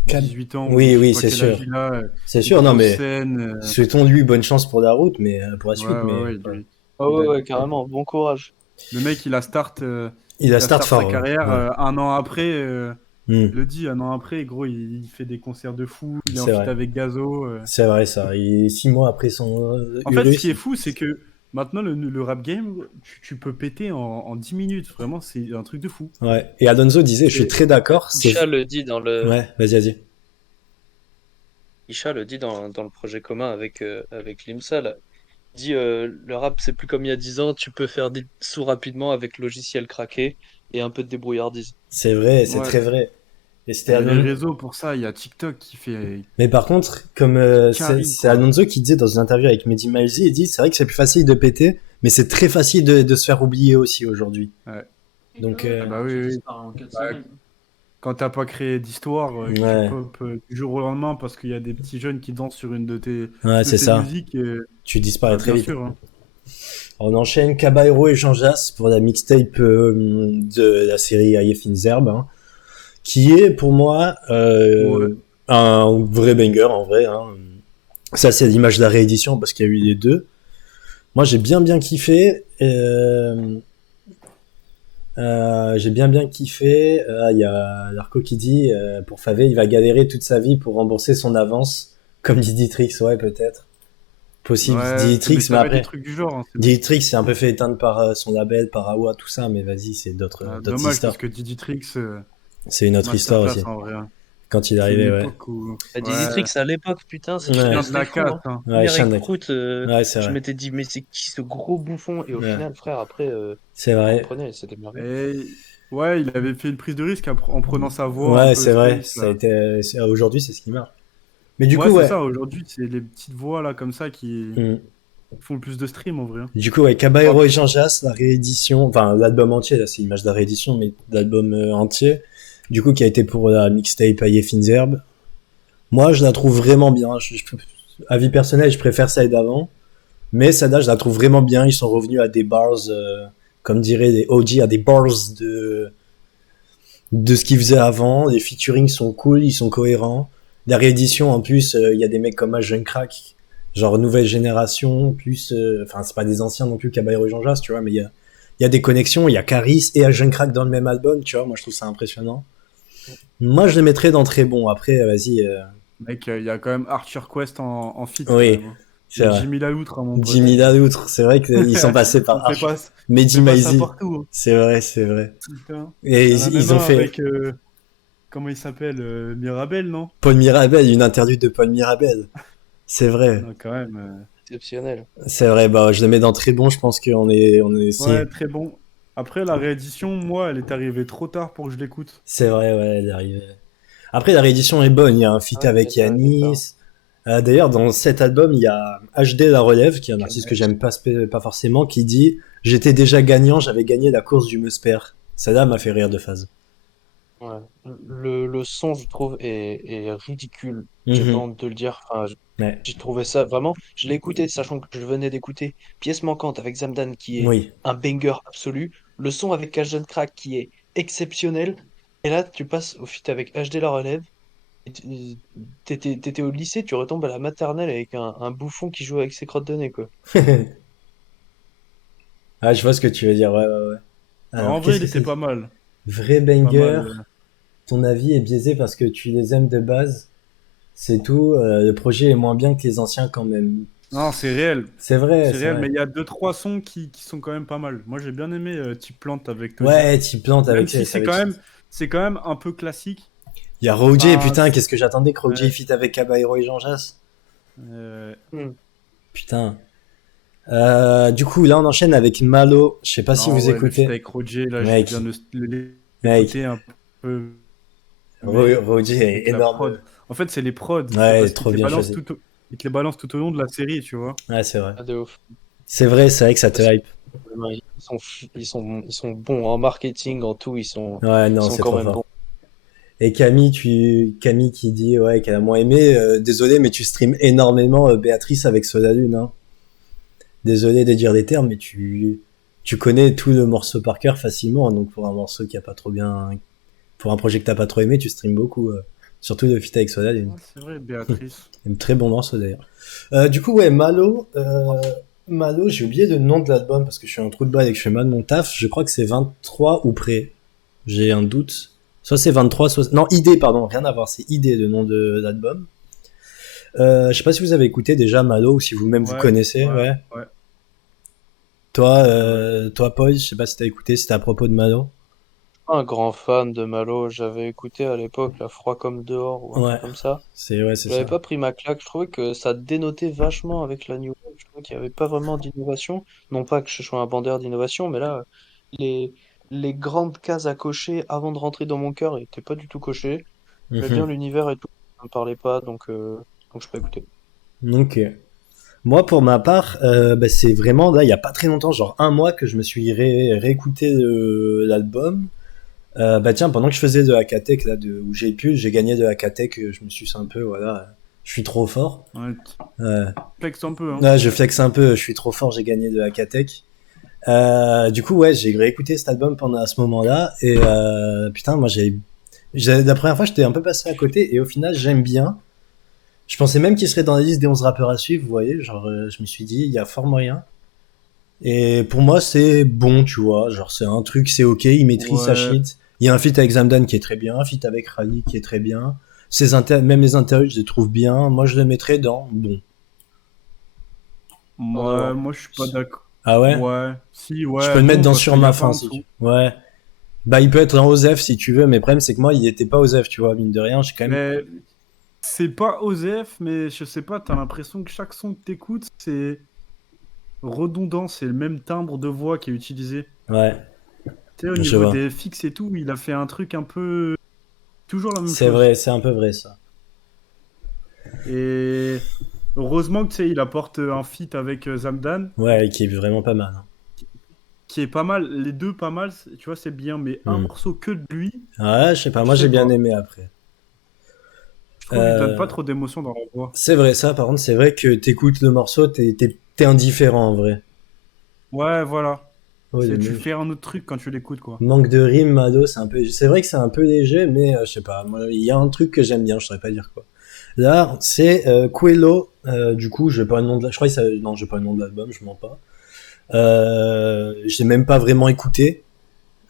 Cab- 18 ans ou Oui, je sais oui, pas c'est quel âge sûr. il a, C'est sûr, non grosse mais scène. souhaitons-lui bonne chance pour la route, mais pour la Ouais, suite. ouais, Mais ouais. voilà. Ah Il ouais, a, ouais, carrément, bon courage. le mec, Il a il a start start sa fort. carrière Ouais. un an après. Hmm. Il le dit, un an après, gros, il fait des concerts de fou. Il est en C'est feat vrai. avec Gazo. C'est vrai ça. Et 6 mois après son En fait, ce qui Urus. est fou, c'est que maintenant, le rap game, tu peux péter en 10 minutes. Vraiment, c'est un truc de fou. Ouais. Et Alonso disait, je suis Et très d'accord. C'est. Isha le dit dans le Ouais. Vas-y, vas-y. Isha le dit dans le projet commun avec l'IMSA, là. Il dit le rap c'est plus comme il y a 10 ans, tu peux faire des sous rapidement avec logiciel craqué et un peu de débrouillardise. C'est vrai. C'est Ouais. très vrai. Et c'était Il y a les Alonso. réseaux pour ça. Il y a TikTok Mais par contre, comme qui carry, c'est quoi. Alonso qui disait dans une interview avec Mehdi Maizi, il dit c'est vrai que c'est plus facile de péter, mais c'est très facile de se faire oublier aussi aujourd'hui. Ouais. Donc Ah bah oui, oui. Ouais. Quand t'as pas créé d'histoire, que tu ouais, pop du jour au lendemain parce qu'il y a des petits jeunes qui dansent sur une ouais, de c'est tes ça. musiques, Tu disparais bah, très bien vite. sûr. Hein. On enchaîne Caballero et Jean Jass pour la mixtape de la série Aye Finzerbe, hein, qui est pour moi Ouais. un vrai banger en vrai. Hein. Ça c'est l'image de la réédition parce qu'il y a eu les deux. Moi j'ai bien kiffé. J'ai bien kiffé. Il y a Larco qui dit pour Favé il va galérer toute sa vie pour rembourser son avance, comme dit Dietrich, ouais peut-être. Possible Ouais, mais Dietrich, mais ça va être des après. trucs du genre. Hein, Dietrich c'est un peu fait éteindre par son label, par Awa, tout ça, mais vas-y, c'est d'autres dommage histoires. parce que Diditrix, C'est une autre histoire masterclass aussi. en vrai. Hein. Quand il est C'est une arrivé, ouais. époque où. Bah, Ouais. Dizitrix à l'époque, putain, Ouais. Chien de c'était la fou, casse. hein. Hein. Ouais, Première Shandek. écoute, Ouais, c'est je vrai. m'étais dit, mais c'est qui ce gros bouffon? Et au Ouais. final, frère, après, C'est je vrai. comprenais, c'était merveilleux. Et ouais, il avait fait une prise de risque en prenant sa voix un Ouais, peu c'est vrai. space Ça a là. été, aujourd'hui, c'est ce qui marche. Mais du Ouais, coup, c'est ouais. ça. Aujourd'hui, c'est les petites voix là comme ça qui Mm. font le plus de stream en vrai. Hein. Du coup, ouais, Caballero et Jean Jass, la réédition, enfin, l'album entier, là, c'est l'image de la réédition, mais l'album entier. Du coup, qui a été pour la mixtape Aye Finzerbe. Moi, je la trouve vraiment bien. Avis personnel, je préfère celle d'avant. Mais celle-là, je la trouve vraiment bien. Ils sont revenus à des bars, comme diraient les OG, à des bars de ce qu'ils faisaient avant. Les featurings sont cool, ils sont cohérents. La réédition, en plus, il y a des mecs comme Jeune Crack, genre nouvelle génération, plus, enfin, c'est pas des anciens non plus, Caballero et Jean Jass, tu vois, mais il y a des connexions. Il y a Caris et Jeune Crack dans le même album, tu vois. Moi, je trouve ça impressionnant. Moi, je le mettrais dans très bon. Après, vas-y. Mec, il y a quand même Arthur Quest en feat quand Oui, même, hein. c'est Et vrai. Jimmy Laloutre, hein, mon pote. Jimmy Laloutre, c'est vrai qu'ils sont passés On par fait Arch. pas, on Mehdi fait pas ça Maizi, partout, hein. c'est vrai, c'est vrai. Putain. Et Il y en a même ils ont un fait avec, comment il s'appelle, Mirabel, non? Paul Mirabel, une interview de Paul Mirabel. C'est vrai, Non, quand même. Exceptionnel. c'est vrai. Bah, je le mets dans très bon. Je pense on est, Ouais, si. très bon. Après, la réédition, moi, elle est arrivée trop tard pour que je l'écoute. C'est vrai, ouais, elle est arrivée. Après, la réédition est bonne. Il y a un feat Ouais, elle avec est arrivée tard. Yanis. D'ailleurs, dans cet album, il y a HD La Relève, qui est un artiste que Canet. j'aime pas forcément, qui dit: J'étais déjà gagnant, j'avais gagné la course du Meusper. Ça m'a fait rire de phase. Ouais. Le son, je trouve, est ridicule. J'ai pas Mhm. honte de le dire. Enfin, Ouais. j'ai trouvé ça vraiment. Je l'ai écouté, sachant que je venais d'écouter Pièce manquante avec Zamdan, qui est Oui. un banger absolu. Le son avec Cash Crack, qui est exceptionnel. Et là, tu passes au feat avec HD La Relève. Et t'étais au lycée, tu retombes à la maternelle avec un bouffon qui joue avec ses crottes de nez, quoi. Ah, je vois ce que tu veux dire. Ouais, ouais, ouais. En Alors, vrai, qu'est-ce il que était c'est? pas mal. Vrai Pas mal. banger. Ton avis est biaisé parce que tu les aimes de base. C'est tout. Le projet est moins bien que les anciens quand même. Non, c'est réel. C'est vrai, C'est c'est réel, mais vrai. il y a deux, trois sons qui sont quand même pas mal. Moi, j'ai bien aimé Type Plante avec Toddy. Ouais, t'y plantes Même avec, si c'est avec. c'est quand même un peu classique. Il y a Roger, Enfin, putain, qu'est-ce que j'attendais que Roger ouais, feat avec Caballero et Jean Jass. euh, Hmm. Putain. Du coup, là, on enchaîne avec Malo. Je sais pas si non, vous ouais, le feat écoutez. avec Roger, là, je viens Mec, de mec, l'écouter un peu, mais Roger est avec la énorme. prod. En fait, c'est les prods. C'est Ouais, parce qu'ils trop te les bien balancent choisi. ils te les balancent tout au long de la série, tu vois. Ouais, c'est vrai. Ah, de ouf. C'est vrai que ça te Parce que hype. ils sont bons en marketing, en tout, Ouais, ils non, sont c'est quand trop même fort. bons. Et Camille qui dit ouais qu'elle a moins aimé. Désolé, mais tu streams énormément Béatrice avec Soda Lune. Hein. Désolé de dire des termes, mais tu connais tout le morceau par cœur facilement. Donc pour un morceau qui a pas trop bien, pour un projet que t'as pas trop aimé, tu streams beaucoup. Surtout le feat avec Soda Lune. Ouais, c'est vrai, Béatrice. Un très bon morceau d'ailleurs. Du coup ouais Malo, j'ai oublié le nom de l'album parce que je suis un trou de balle et que je fais mal mon taf. Je crois que c'est 23 ou près. J'ai un doute. Soit c'est 23, soit... Non, ID, pardon, rien à voir. C'est ID, le nom de l'album. Je sais pas si vous avez écouté déjà Malo ou si vous-même vous Ouais, connaissez, ouais, ouais. ouais, ouais. Toi, Paul, je sais pas si t'as écouté, c'était à propos de Malo. Un grand fan de Malo, j'avais écouté à l'époque La Froid comme dehors ou un truc Ouais, comme ça. c'est J'avais ça. pas pris ma claque, je trouvais que ça dénotait vachement avec la New Wave, je trouvais qu'il y avait pas vraiment d'innovation. Non pas que je sois un bandeur d'innovation, mais là, les, les grandes cases à cocher avant de rentrer dans mon cœur étaient pas du tout cochées. J'aimais bien Mhm. l'univers et tout, ça me parlait pas, donc je peux écouter. Donc, moi, pour ma part, bah, c'est vraiment là, il y a pas très longtemps, genre un mois, que je me suis réécouté l'album. Bah tiens, pendant que je faisais de Hakatech, là, où j'ai gagné de Hakatech, je me suis dit un peu, voilà, je suis trop fort. Ouais, Euh, flex un peu, hein. je flex un peu, je suis trop fort, j'ai gagné de Hakatech. Du coup, ouais, j'ai réécouté cet album pendant à ce moment-là, et putain, moi, la première fois, j'étais un peu passé à côté, et au final, j'aime bien. Je pensais même qu'il serait dans la liste des 11 rappeurs à suivre, vous voyez, genre, je me suis dit, il y a fort moyen. Et pour moi, c'est bon, tu vois. Genre, c'est un truc, c'est ok, il maîtrise sa Ouais, shit. Il y a un feat avec Zamdan qui est très bien, un feat avec Rally qui est très bien. Même les interviews, je les trouve bien. Moi, je les mettrais dans bon. Alors, moi, je suis pas d'accord. Ah ouais? Ouais, si, Je peux ouais, le mettre bon, dans parce Sur qu'il y ma a pas fin en si tu dessous. veux. Ouais. Bah, il peut être dans Osef si tu veux, mais le problème, c'est que moi, il était pas Osef, tu vois, mine de rien. J'ai quand même. Mais c'est pas OZF, mais je sais pas, t'as l'impression que chaque son que t'écoutes, c'est redondant, c'est le même timbre de voix qui est utilisé. Ouais, Tu sais, au je niveau vois. des fixes et tout, il a fait un truc un peu... Toujours la même C'est chose. vrai, c'est un peu vrai, ça. Et heureusement que, tu sais, il apporte un feat avec Zamdan, Ouais, qui est vraiment pas mal. Hein. qui est pas mal, les deux pas mal, tu vois, c'est bien, mais un Hmm. morceau que de lui, Ouais, je sais pas, je moi, j'ai sais bien pas. aimé après. Je trouve qu'il donne pas Euh, trop d'émotion dans la voix. C'est vrai, ça, par contre, c'est vrai que t'écoutes le morceau, t'es indifférent en vrai. Ouais, voilà. Oh, C'est tu fais un autre truc quand tu l'écoutes, quoi. manque de rime, Mado, c'est vrai que c'est un peu léger, mais je sais pas, moi, il y a un truc que j'aime bien, je saurais pas dire quoi. Là, c'est Quello, du coup, je vais pas le nom de je crois que non, je vais pas le nom de l'album, je mens pas. Je l'ai même pas vraiment écouté.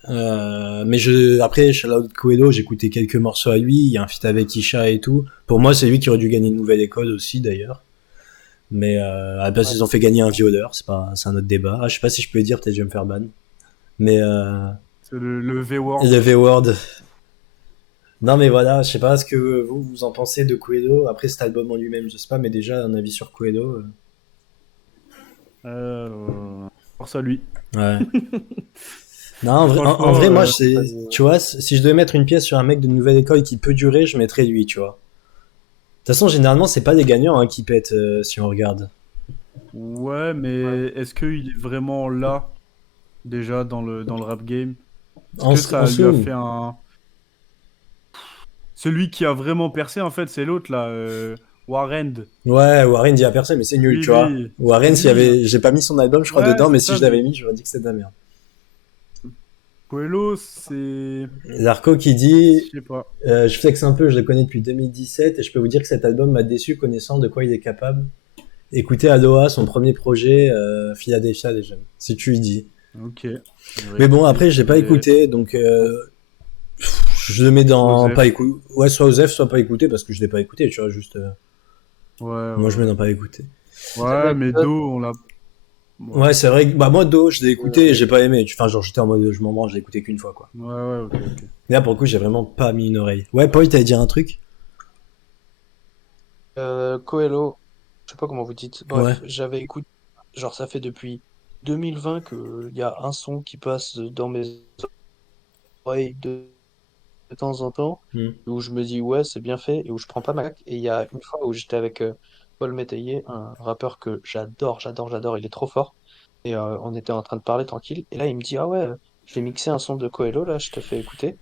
Mais après, Charlotte Coelho, j'ai écouté quelques morceaux à lui. Il y a un feat avec Isha et tout. Pour moi, c'est lui qui aurait dû gagner une nouvelle école aussi, d'ailleurs. Mais à la place, Ouais. ils ont fait gagner un violeur. C'est un autre débat. Ah, je sais pas si je peux le dire, peut-être je vais me faire ban. Mais C'est le V-Word. le V-word. Non, mais voilà, je sais pas ce que vous en pensez de Coelho. Après cet album en lui-même, je sais pas, mais déjà un avis sur Coelho. Force à lui. Ouais. Non, en Franchement, vrai, moi, Vas-y. tu vois, si je devais mettre une pièce sur un mec de nouvelle école qui peut durer, je mettrais lui, tu vois. De toute façon, généralement, c'est pas des gagnants hein, qui pètent si on regarde. ouais, mais Ouais. est-ce qu'il est vraiment là, déjà, dans le rap game? Est-ce En, que en ça lui a soum. fait un... Celui qui a vraiment percé, en fait, c'est l'autre, là, Warren. Ouais, Warren dit à personne, mais c'est nul, Lui, tu vois. c'est Warren, s'il y lui, hein. avait, j'ai pas mis son album, je crois, Ouais, dedans, mais c'est si ça, je l'avais mais mis, j'aurais dit que c'était de la merde. Coelho, c'est... Zarko qui Je dit, sais pas. je flex un peu, je le connais depuis 2017, et je peux vous dire que cet album m'a déçu connaissant de quoi il est capable. Écoutez Aloha, son premier projet, Philadelphia, les jeunes. Si tu lui dis. Ok. On va Mais bon, écouter. après, j'ai pas Mais... écouté, donc je le mets dans pas Osef. écouter. Ouais, soit Osef, soit pas écouté, parce que je l'ai pas écouté, tu vois, juste. Ouais, Moi, ouais, je mets ouais. dans pas écouter. Petite Ouais, mais anecdote. Do, on l'a... Ouais. Ouais, c'est vrai que, bah, moi, Do, je l'ai écouté et euh, j'ai pas aimé. Enfin, genre, j'étais en mode, je m'en branle, je l'ai écouté qu'une fois, quoi. Ouais, ouais, ok, ok. Mais là, pour le coup, j'ai vraiment pas mis une oreille. Ouais, Paul, t'allais dire un truc? Coelho, je sais pas comment vous dites. Ouais. Bref, j'avais écouté. Genre, ça fait depuis 2020 qu'il y a un son qui passe dans mes oreilles de temps en temps, Hmm. où je me dis ouais, c'est bien fait, et où je prends pas ma claque. Et il y a une fois où j'étais avec Paul Métayer, un rappeur que j'adore, il est trop fort. Et on était en train de parler tranquille. Et là, il me dit, ah ouais, je vais mixer un son de Coelho, là, je te fais écouter.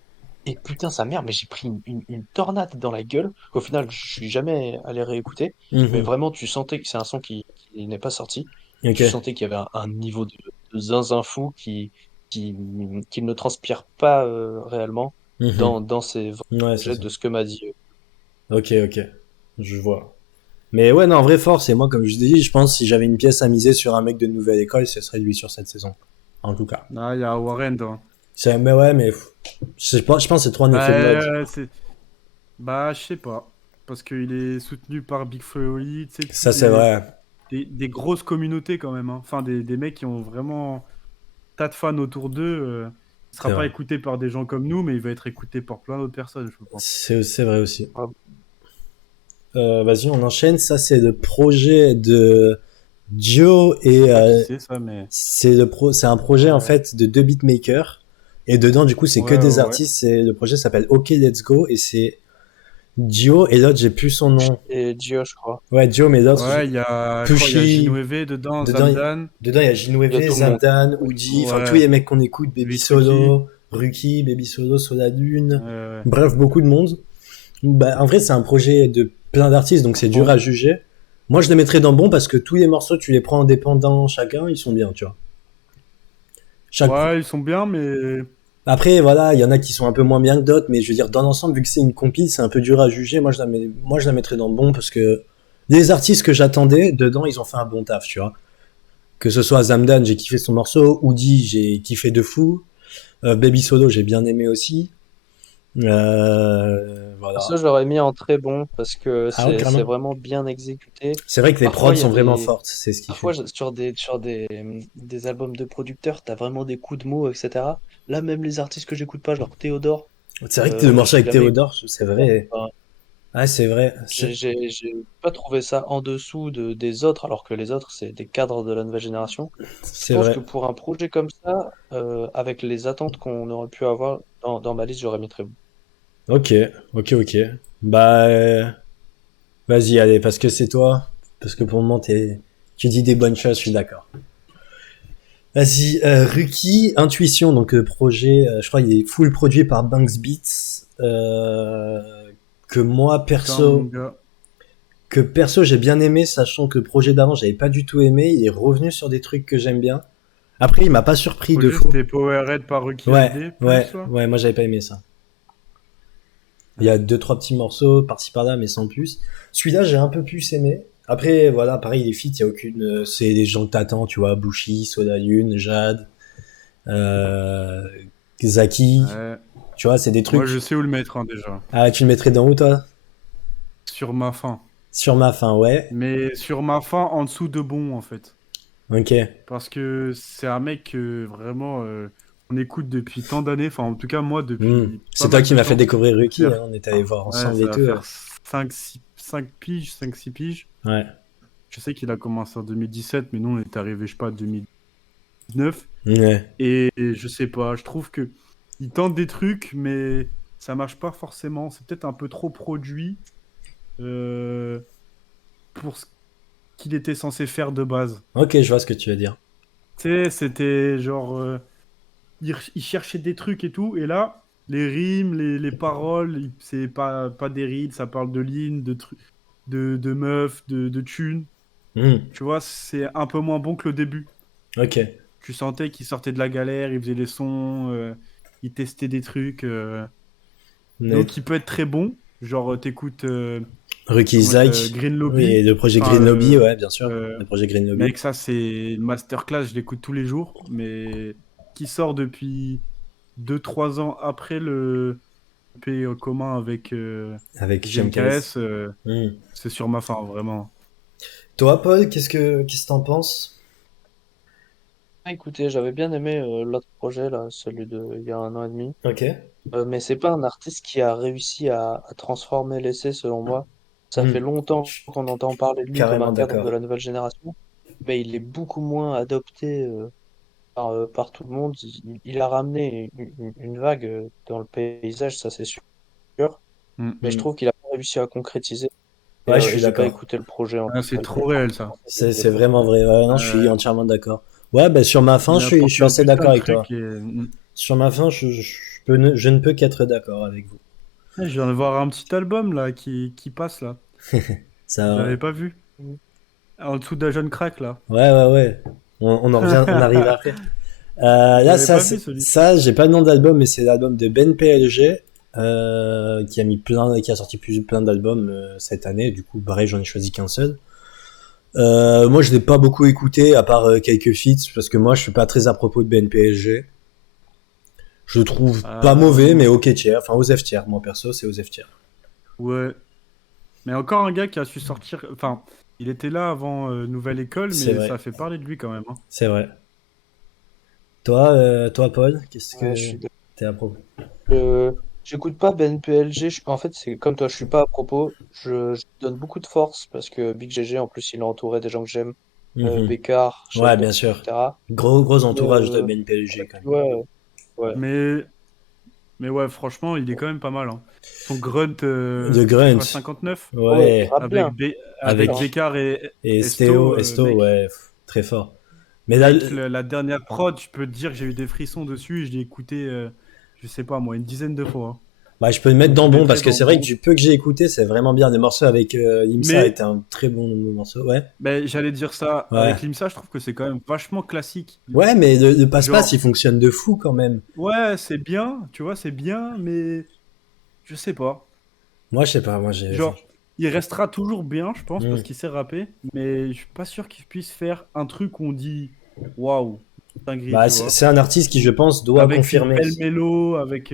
Et putain, sa mère, mais j'ai pris une tornade dans la gueule. Au final, je suis jamais allé réécouter. Mais Mhm. vraiment, tu sentais que c'est un son qui n'est pas sorti. Ok. Tu sentais qu'il y avait un niveau de zinzin fou qui, qui ne transpire pas réellement Mhm. dans ses Ouais, c'est projets ça. de ce que m'a dit. Ok, ok. Je vois. Mais ouais, non, en vrai, force. Et moi, comme je l'ai dit, je pense que si j'avais une pièce à miser sur un mec de nouvelle école, ce serait lui sur cette saison. En tout cas. Ah, il y a Warren, hein. Mais ouais, mais je pense que c'est trop un effet de mode. C'est... Bah, je sais pas. Parce qu'il est soutenu par Big Flo et Oli, tu sais, Ça, c'est vrai. des grosses communautés quand même, hein. Enfin, des mecs qui ont vraiment tas de fans autour d'eux. Il C'est sera pas vrai. écouté par des gens comme nous, mais il va être écouté par plein d'autres personnes, je pense. C'est vrai aussi. Ah, Vas-y, on enchaîne. Ça, c'est le projet de Dio Je sais et pas qui c'est ça, mais. c'est un projet en ouais. fait de deux beatmakers. Et dedans, du coup, c'est que Ouais, des ouais, ouais. artistes. Le projet s'appelle OK Let's Go et c'est Dio et l'autre, j'ai plus son nom. Et Gio, je crois. Ouais, Dio, mais l'autre, Ouais, il y a quoi? Il y a Pushy. Ginweve dedans, Dedans, Zamdan. dedans, il y a Il y a Ginweve, tout le monde. Zamdan, Oudi, enfin tous Ouais, les mecs qu'on écoute, Baby 8 Rookie. Solo, Ruki, Baby Solo, Soladune. Ouais. Bref, beaucoup de monde. Bah, en vrai, c'est un projet de plein d'artistes, donc c'est dur Bon. à juger. Moi, je les mettrais dans bon parce que tous les morceaux, tu les prends indépendants chacun, ils sont bien, tu vois. Chaque pro- Ouais, ils sont bien, mais. Après, voilà, il y en a qui sont un peu moins bien que d'autres, mais je veux dire, dans l'ensemble, vu que c'est une compile, c'est un peu dur à juger. Moi, je la mettrais dans bon parce que les artistes que j'attendais, dedans, ils ont fait un bon taf, tu vois. Que ce soit Zamdan, j'ai kiffé son morceau, Oudi, j'ai kiffé de fou, Baby Solo, j'ai bien aimé aussi. Ça, Voilà. je l'aurais mis en très bon parce que Ah ouais, c'est carrément. vraiment bien exécuté. C'est vrai que les prods Parfois, il y sont a vraiment des, fortes, c'est ce qui parfois fait. des albums de producteurs, t'as vraiment des coups de mots, etc. Là, même les artistes que j'écoute pas, genre Théodore, C'est vrai que le morceau j'ai avec jamais Théodore, écouté. c'est vrai. Enfin, Ah, c'est vrai. j'ai pas trouvé ça en dessous des autres, alors que les autres, c'est des cadres de la nouvelle génération. Je C'est pense vrai. que pour un projet comme ça, avec les attentes qu'on aurait pu avoir dans ma liste, j'aurais mis très bon. Ok, ok, ok. Bah, vas-y, allez, parce que c'est toi. Parce que pour le moment, tu dis des bonnes choses, je suis d'accord. Vas-y, Ruki, Intuition, donc projet, je crois il est full produit par Banks Beats. Que moi, Putain, mon perso, gars. j'ai bien aimé, sachant que le projet d'avant, j'avais pas du tout aimé. Il est revenu sur des trucs que j'aime bien. Après, il m'a pas surpris de Projet, fou. c'était Powerhead par Rookie Ouais, SD, ouais, plus, là. ouais, moi j'avais pas aimé ça. Il y Ouais. a deux, trois petits morceaux par-ci par-là, mais sans plus. Celui-là, j'ai un peu plus aimé. Après, voilà, pareil, les feats, il y a aucune. C'est des gens que t'attends, tu vois, Bushi, Soda Yun, Jade. Euh, Zaki, Ouais. tu vois, c'est des Moi, trucs. je sais où le mettre hein, déjà. Ah, tu le mettrais dans où, toi? Sur ma fin. Sur ma fin, ouais. Mais sur ma fin, en dessous de bon, en fait. Ok. Parce que c'est un mec que vraiment on écoute depuis tant d'années. Enfin, en tout cas, moi, depuis pas C'est toi mal qui de m'as fait temps. découvrir Ça va Ruki, faire, hein. On est allé voir ouais, ensemble ça et va tout. faire 5 piges, 5-6 piges. Ouais. Je sais qu'il a commencé en 2017, mais nous, on est arrivé, je sais pas, en 2019. Ouais. Et je sais pas, je trouve que il tente des trucs, mais ça marche pas forcément. C'est peut-être un peu trop produit euh, pour ce qu'il était censé faire de base. Ok, je vois ce que tu veux dire. Tu sais, c'était genre, il cherchait des trucs et tout, et là, les rimes, les paroles, c'est pas des rimes, ça parle de lignes, de meufs, de thunes. Hmm. Tu vois, c'est un peu moins bon que le début. Ok. Tu sentais qu'il sortait de la galère, il faisait des sons, il testait des trucs. Net. Donc il peut être très bon. Genre t'écoutes Ruki comment Isaac. Green Oui, Lobby. et le projet Enfin, Green Lobby, ouais, bien sûr. Le projet Green Lobby. mec, ça c'est une masterclass, je l'écoute tous les jours. Mais qui sort depuis 2-3 ans après le P commun avec Avec GMKS. GMKS, Hmm. c'est sur ma fin, vraiment. Toi, Paul, qu'est-ce que t'en penses? Ah, écoutez, j'avais bien aimé l'autre projet, là, celui de il y a 1 an et demi. Ok. Mais c'est pas un artiste qui a réussi à transformer l'essai, selon moi. Ça fait Hmm. longtemps qu'on entend parler de lui comme Carrément un cadre de d'accord. la nouvelle génération, mais il est beaucoup moins adopté par tout le monde. Il a ramené une vague dans le paysage, ça c'est sûr, Mm, mais je Hmm. trouve qu'il a pas réussi à concrétiser. Ouais, je Et suis j'ai pas d'accord. écouté le projet en Ah, c'est trop totalité. réel ça. C'est vraiment vrai. Ouais, non, je suis Euh, entièrement d'accord. Ouais, bah, sur ma fin, il a je suis apporté un assez putain d'accord de avec toi. truc et Sur ma fin, je ne peux qu'être d'accord avec vous. je viens de voir un petit album là qui passe là. Ça, J'avais pas vu. En dessous de la jeune crack là. ouais. On en revient, on arrive après. Là, J'avais pas vu celui. ça, j'ai pas le nom d'album, mais c'est l'album de Ben PLG, qui a sorti plein d'albums cette année. Du coup, pareil, j'en ai choisi qu'un seul. Moi, je l'ai pas beaucoup écouté, à part quelques feats, parce que moi, je suis pas très à propos de Ben PLG. Je le trouve pas mauvais, mais ok tiers. Enfin, aux F tiers. Moi, perso, c'est aux F tiers. Ouais. Mais encore un gars qui a su sortir. Enfin, il était là avant Nouvelle École, C'est mais vrai. ça fait parler de lui quand même, hein. C'est vrai. Toi, Paul, qu'est-ce Ouais, je que suis t'es à propos? J'écoute pas Ben PLG. En fait, c'est comme toi, je suis pas à propos. Je donne beaucoup de force parce que Big GG, en plus, il est entouré des gens que j'aime. Mhm. Bécard, Ouais, Sheldon, bien sûr. etc. Gros Mais, entourage de Ben PLG, quand tu même. vois, ouais. Mais, mais ouais, franchement, il est quand même pas mal, hein. Son grunt, De c'est quoi, Grunt. 59? Ouais, il Ouais. rappe bien. Avec Avec. Enfin, Bécard et Et Esto, Esto, mec. ouais. Très fort. Mais là, Mec, la dernière prod, je peux te dire que j'ai eu des frissons dessus et je l'ai écouté, je sais pas moi, une dizaine de fois, hein. bah, je peux le mettre Donc dans je bon, parce mettrais que dans c'est vrai que bon. du peu que j'ai écouté, c'est vraiment bien. Les morceaux avec Limsa Mais étaient un très bon morceau. Ouais. ben, j'allais dire ça, Ouais. avec l'IMSA, je trouve que c'est quand même vachement classique. Ouais, mais le passe-passe, Genre, il fonctionne de fou quand même. ouais, c'est bien, tu vois, c'est bien, mais je sais pas. Moi, je sais pas, moi j'ai. Genre, il restera toujours bien, je pense, Hmm. parce qu'il sait rapper, mais je suis pas sûr qu'il puisse faire un truc où on dit waouh, dinguerie, Bah, tu c'est vois. c'est un artiste qui, je pense, doit Avec une confirmer. belle mélo, avec.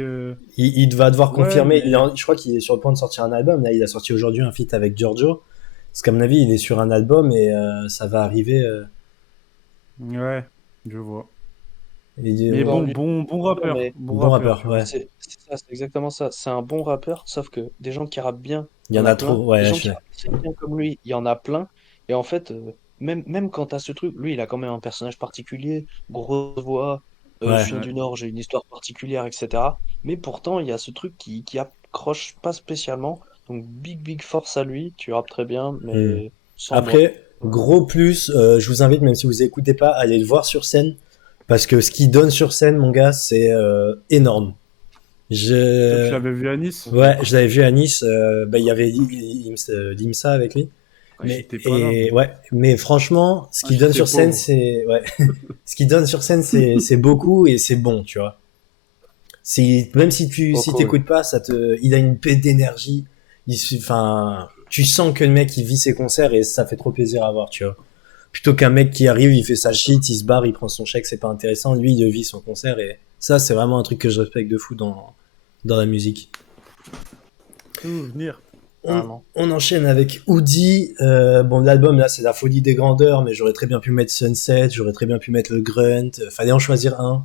Il va devoir Ouais, confirmer. mais. Je crois qu'il est sur le point de sortir un album. Là, il a sorti aujourd'hui un feat avec Giorgio. Parce qu'à mon avis, il est sur un album et ça va arriver. Ouais, je vois. Mais Ouais, non, bon, lui, bon rappeur, mais bon bon rappeur, rappeur, tu vois. ouais. c'est ça, c'est exactement ça. C'est un bon rappeur, sauf que des gens qui rappent bien, Il il y y en en a a plein. trop. Des Ouais, gens qui rappent très bien comme lui, il y en a plein. Et en fait, même quand t'as ce truc, lui, il a quand même un personnage particulier, grosse voix, je ouais. viens Ouais. du Nord, j'ai une histoire particulière, etc. Mais pourtant, il y a ce truc qui accroche pas spécialement. Donc, big force à lui. Tu rappes très bien, Hmm. mais sans moi. Après, Voilà. gros plus, je vous invite, même si vous écoutez pas, à aller le voir sur scène. Parce que ce qu'il donne sur scène, mon gars, c'est énorme. Toi, tu Je... l'avais vu à Nice? Ok. Ouais, je l'avais vu à Nice. Bah, il y avait Limsa avec lui. Ouais, j'étais pas là, moi. Ouais, mais franchement, ce Ah, qu'il donne j'étais sur scène, pauvre. c'est ouais, ce qu'il donne sur scène, c'est beaucoup et c'est bon, tu vois. Même Trop si cool. t'écoutes pas, il a une paix d'énergie. Enfin, tu sens que le mec il vit ses concerts et ça fait trop plaisir à voir, tu vois. plutôt qu'un mec qui arrive, il fait sa shit, il se barre, il prend son chèque, c'est pas intéressant. Lui, il vit son concert et ça, c'est vraiment un truc que je respecte de fou dans la musique. Souvenir. On enchaîne avec Woody. Bon, l'album là, c'est La Folie des Grandeurs, mais j'aurais très bien pu mettre Sunset, j'aurais très bien pu mettre le Grunt. Fallait en choisir un.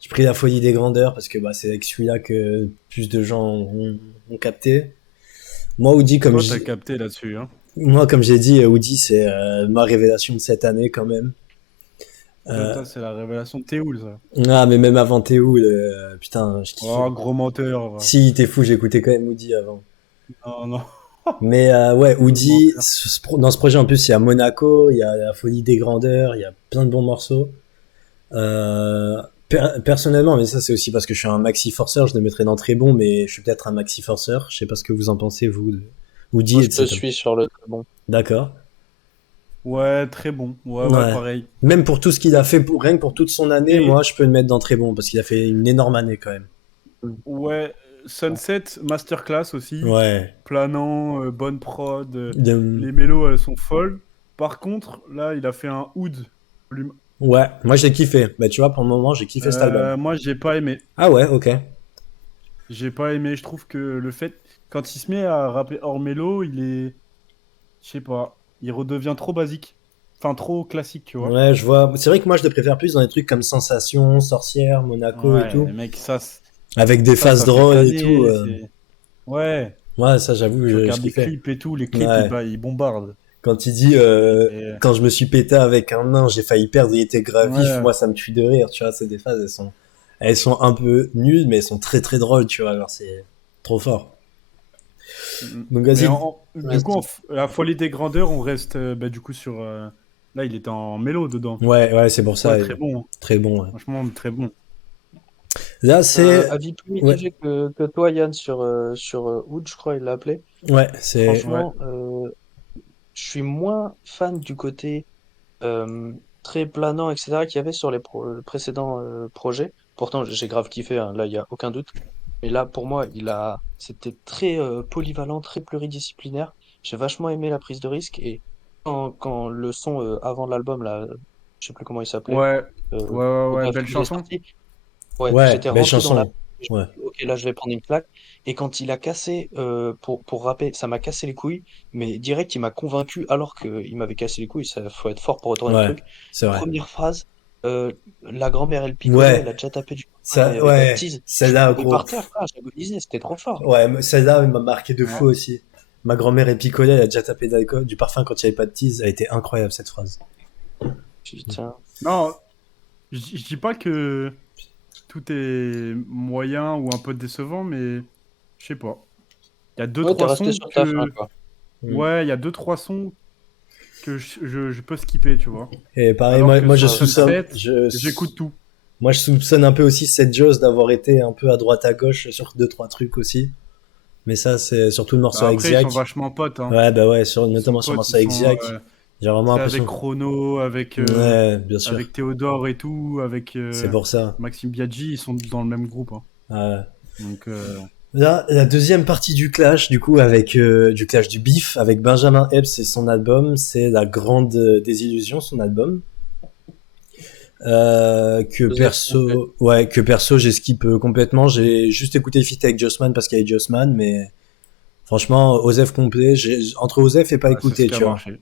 J'ai pris La Folie des Grandeurs parce que bah, c'est avec celui-là que plus de gens ont capté. Moi, Woody, Toi, t'as capté là-dessus, hein. moi, comme j'ai dit, Woody, c'est ma révélation de cette année quand même. Toi, c'est la révélation de Théoul, ça. Ah, mais même avant Théoul, putain, je kiffais. Oh, gros menteur. Va. Si, t'es fou, j'écoutais quand même Woody avant. Non, non. Mais ouais, Gros Woody, menteur. dans ce projet en plus, il y a Monaco, il y a La Folie des Grandeurs, il y a plein de bons morceaux. Personnellement, mais ça c'est aussi parce que je suis un maxi forceur, je le mettrais dans très bon, mais je suis peut-être un maxi forceur. Je sais pas ce que vous en pensez, vous, de Woody Moi, et je de te cet album. suis sur le très bon. D'accord. Ouais, très bon. Ouais, ouais, Ouais. pareil. Même pour tout ce qu'il a fait, rien que pour toute son année, Et moi je peux le mettre dans très bon, parce qu'il a fait une énorme année quand même. ouais, Sunset, Masterclass aussi. Ouais. Planant, bonne prod. De- Les mélos, elles sont folles. Par contre, là, il a fait un Oud. volume- Ouais, moi j'ai kiffé. Bah tu vois, pour le moment, j'ai kiffé cet album. Moi, j'ai pas aimé. Ah ouais, ok. J'ai pas aimé. Je trouve que le fait, quand il se met à rapper hors mélo, il est. Je sais pas. Il redevient trop basique. Enfin, trop classique, tu vois. Ouais, je vois. C'est vrai que moi je le préfère plus dans des trucs comme Sensation, Sorcière, Monaco et Ouais, tout. mec, Avec des phases ça fait drôles et tout. planer. Ouais. Ouais, ça j'avoue, Tu je regardes les kiffais. clips et tout. Les clips, Ouais. ils bombardent. Quand il dit Et- quand je me suis pété avec un nain, j'ai failli perdre, il était grave vif, Ouais. moi ça me tue de rire, tu vois, c'est des phases, elles sont un peu nulles, mais elles sont très très drôles, tu vois, alors c'est trop fort. Donc Mais vas-y. Ouais, du coup, la folie des grandeurs, on reste bah, du coup sur. Là, il était en mélo dedans. Ouais, ouais, c'est pour ça, Ouais, très bon, hein. très bon. Ouais. Franchement, très bon. Là c'est, avis plus ouais, mitigé que toi, Yann, sur Oud, je crois, il l'a appelé. ouais, c'est, Ouais. Franchement, je suis moins fan du côté très planant, etc., qu'il y avait sur les précédents projets. Pourtant, j'ai grave kiffé, hein, là, il n'y a aucun doute. Mais là, pour moi, c'était très polyvalent, très pluridisciplinaire. J'ai vachement aimé la prise de risque. Et quand le son avant l'album, là, je sais plus comment il s'appelait, Ouais, euh, ouais, bref, belle il est chanson. sorti. Ouais, ouais, j'étais belle rentré dans la. chanson. Ouais, Ok, là, je vais prendre une claque. Et quand il a cassé pour rapper, ça m'a cassé les couilles. Mais direct, il m'a convaincu alors qu'il m'avait cassé les couilles. Ça faut être fort pour retourner le ouais, truc. c'est vrai. Première phrase, la grand-mère, elle picolait, elle Ouais, a déjà tapé du pain, elle ça, avait pas de ouais, tease. Je suis celle-là, tombé gros. par terre, frère, j'agonisais, c'était trop fort. Ouais, celle-là, elle m'a marqué de fou Ouais. aussi. Ma grand-mère est picolée, elle a déjà tapé d'alcool, du parfum quand il n'y avait pas de tease, elle était incroyable cette phrase. Putain. Non, je dis pas que tout est moyen ou un peu décevant, mais je sais pas. Il y a deux, Ouais, t'es trois resté sons sur ta fin, que. quoi. Mm. Ouais, il y a deux, trois sons que je peux skipper, tu vois. Et pareil, Alors que moi je sur soupçonne, Sunset, j'écoute tout. moi je soupçonne un peu aussi cette Joss d'avoir été un peu à droite à gauche sur deux trois trucs aussi. Mais ça c'est surtout le morceau Bah, avec après, ils sont Ziak. vachement potes, hein. Ouais bah ouais, Ils sont notamment sur le potes, morceau ils avec sont. Ziak, j'ai vraiment C'est avec l'impression. Chrono, Ouais, bien sûr, avec Théodore et tout, avec c'est pour ça. Maxime Biaggi, ils sont dans le même groupe, hein. Ouais. Donc, Là, la deuxième partie du clash, du coup, avec du clash du bif, avec Benjamin Epps et son album, c'est La Grande Désillusion, son album. Joseph Complet. Que perso, j'ai skip complètement. J'ai juste écouté le feat avec Jossman parce qu'il y avait Jossman, mais franchement, Osef complet. Entre Osef et pas ouais, c'est ce écouté, qui a tu vois. marché.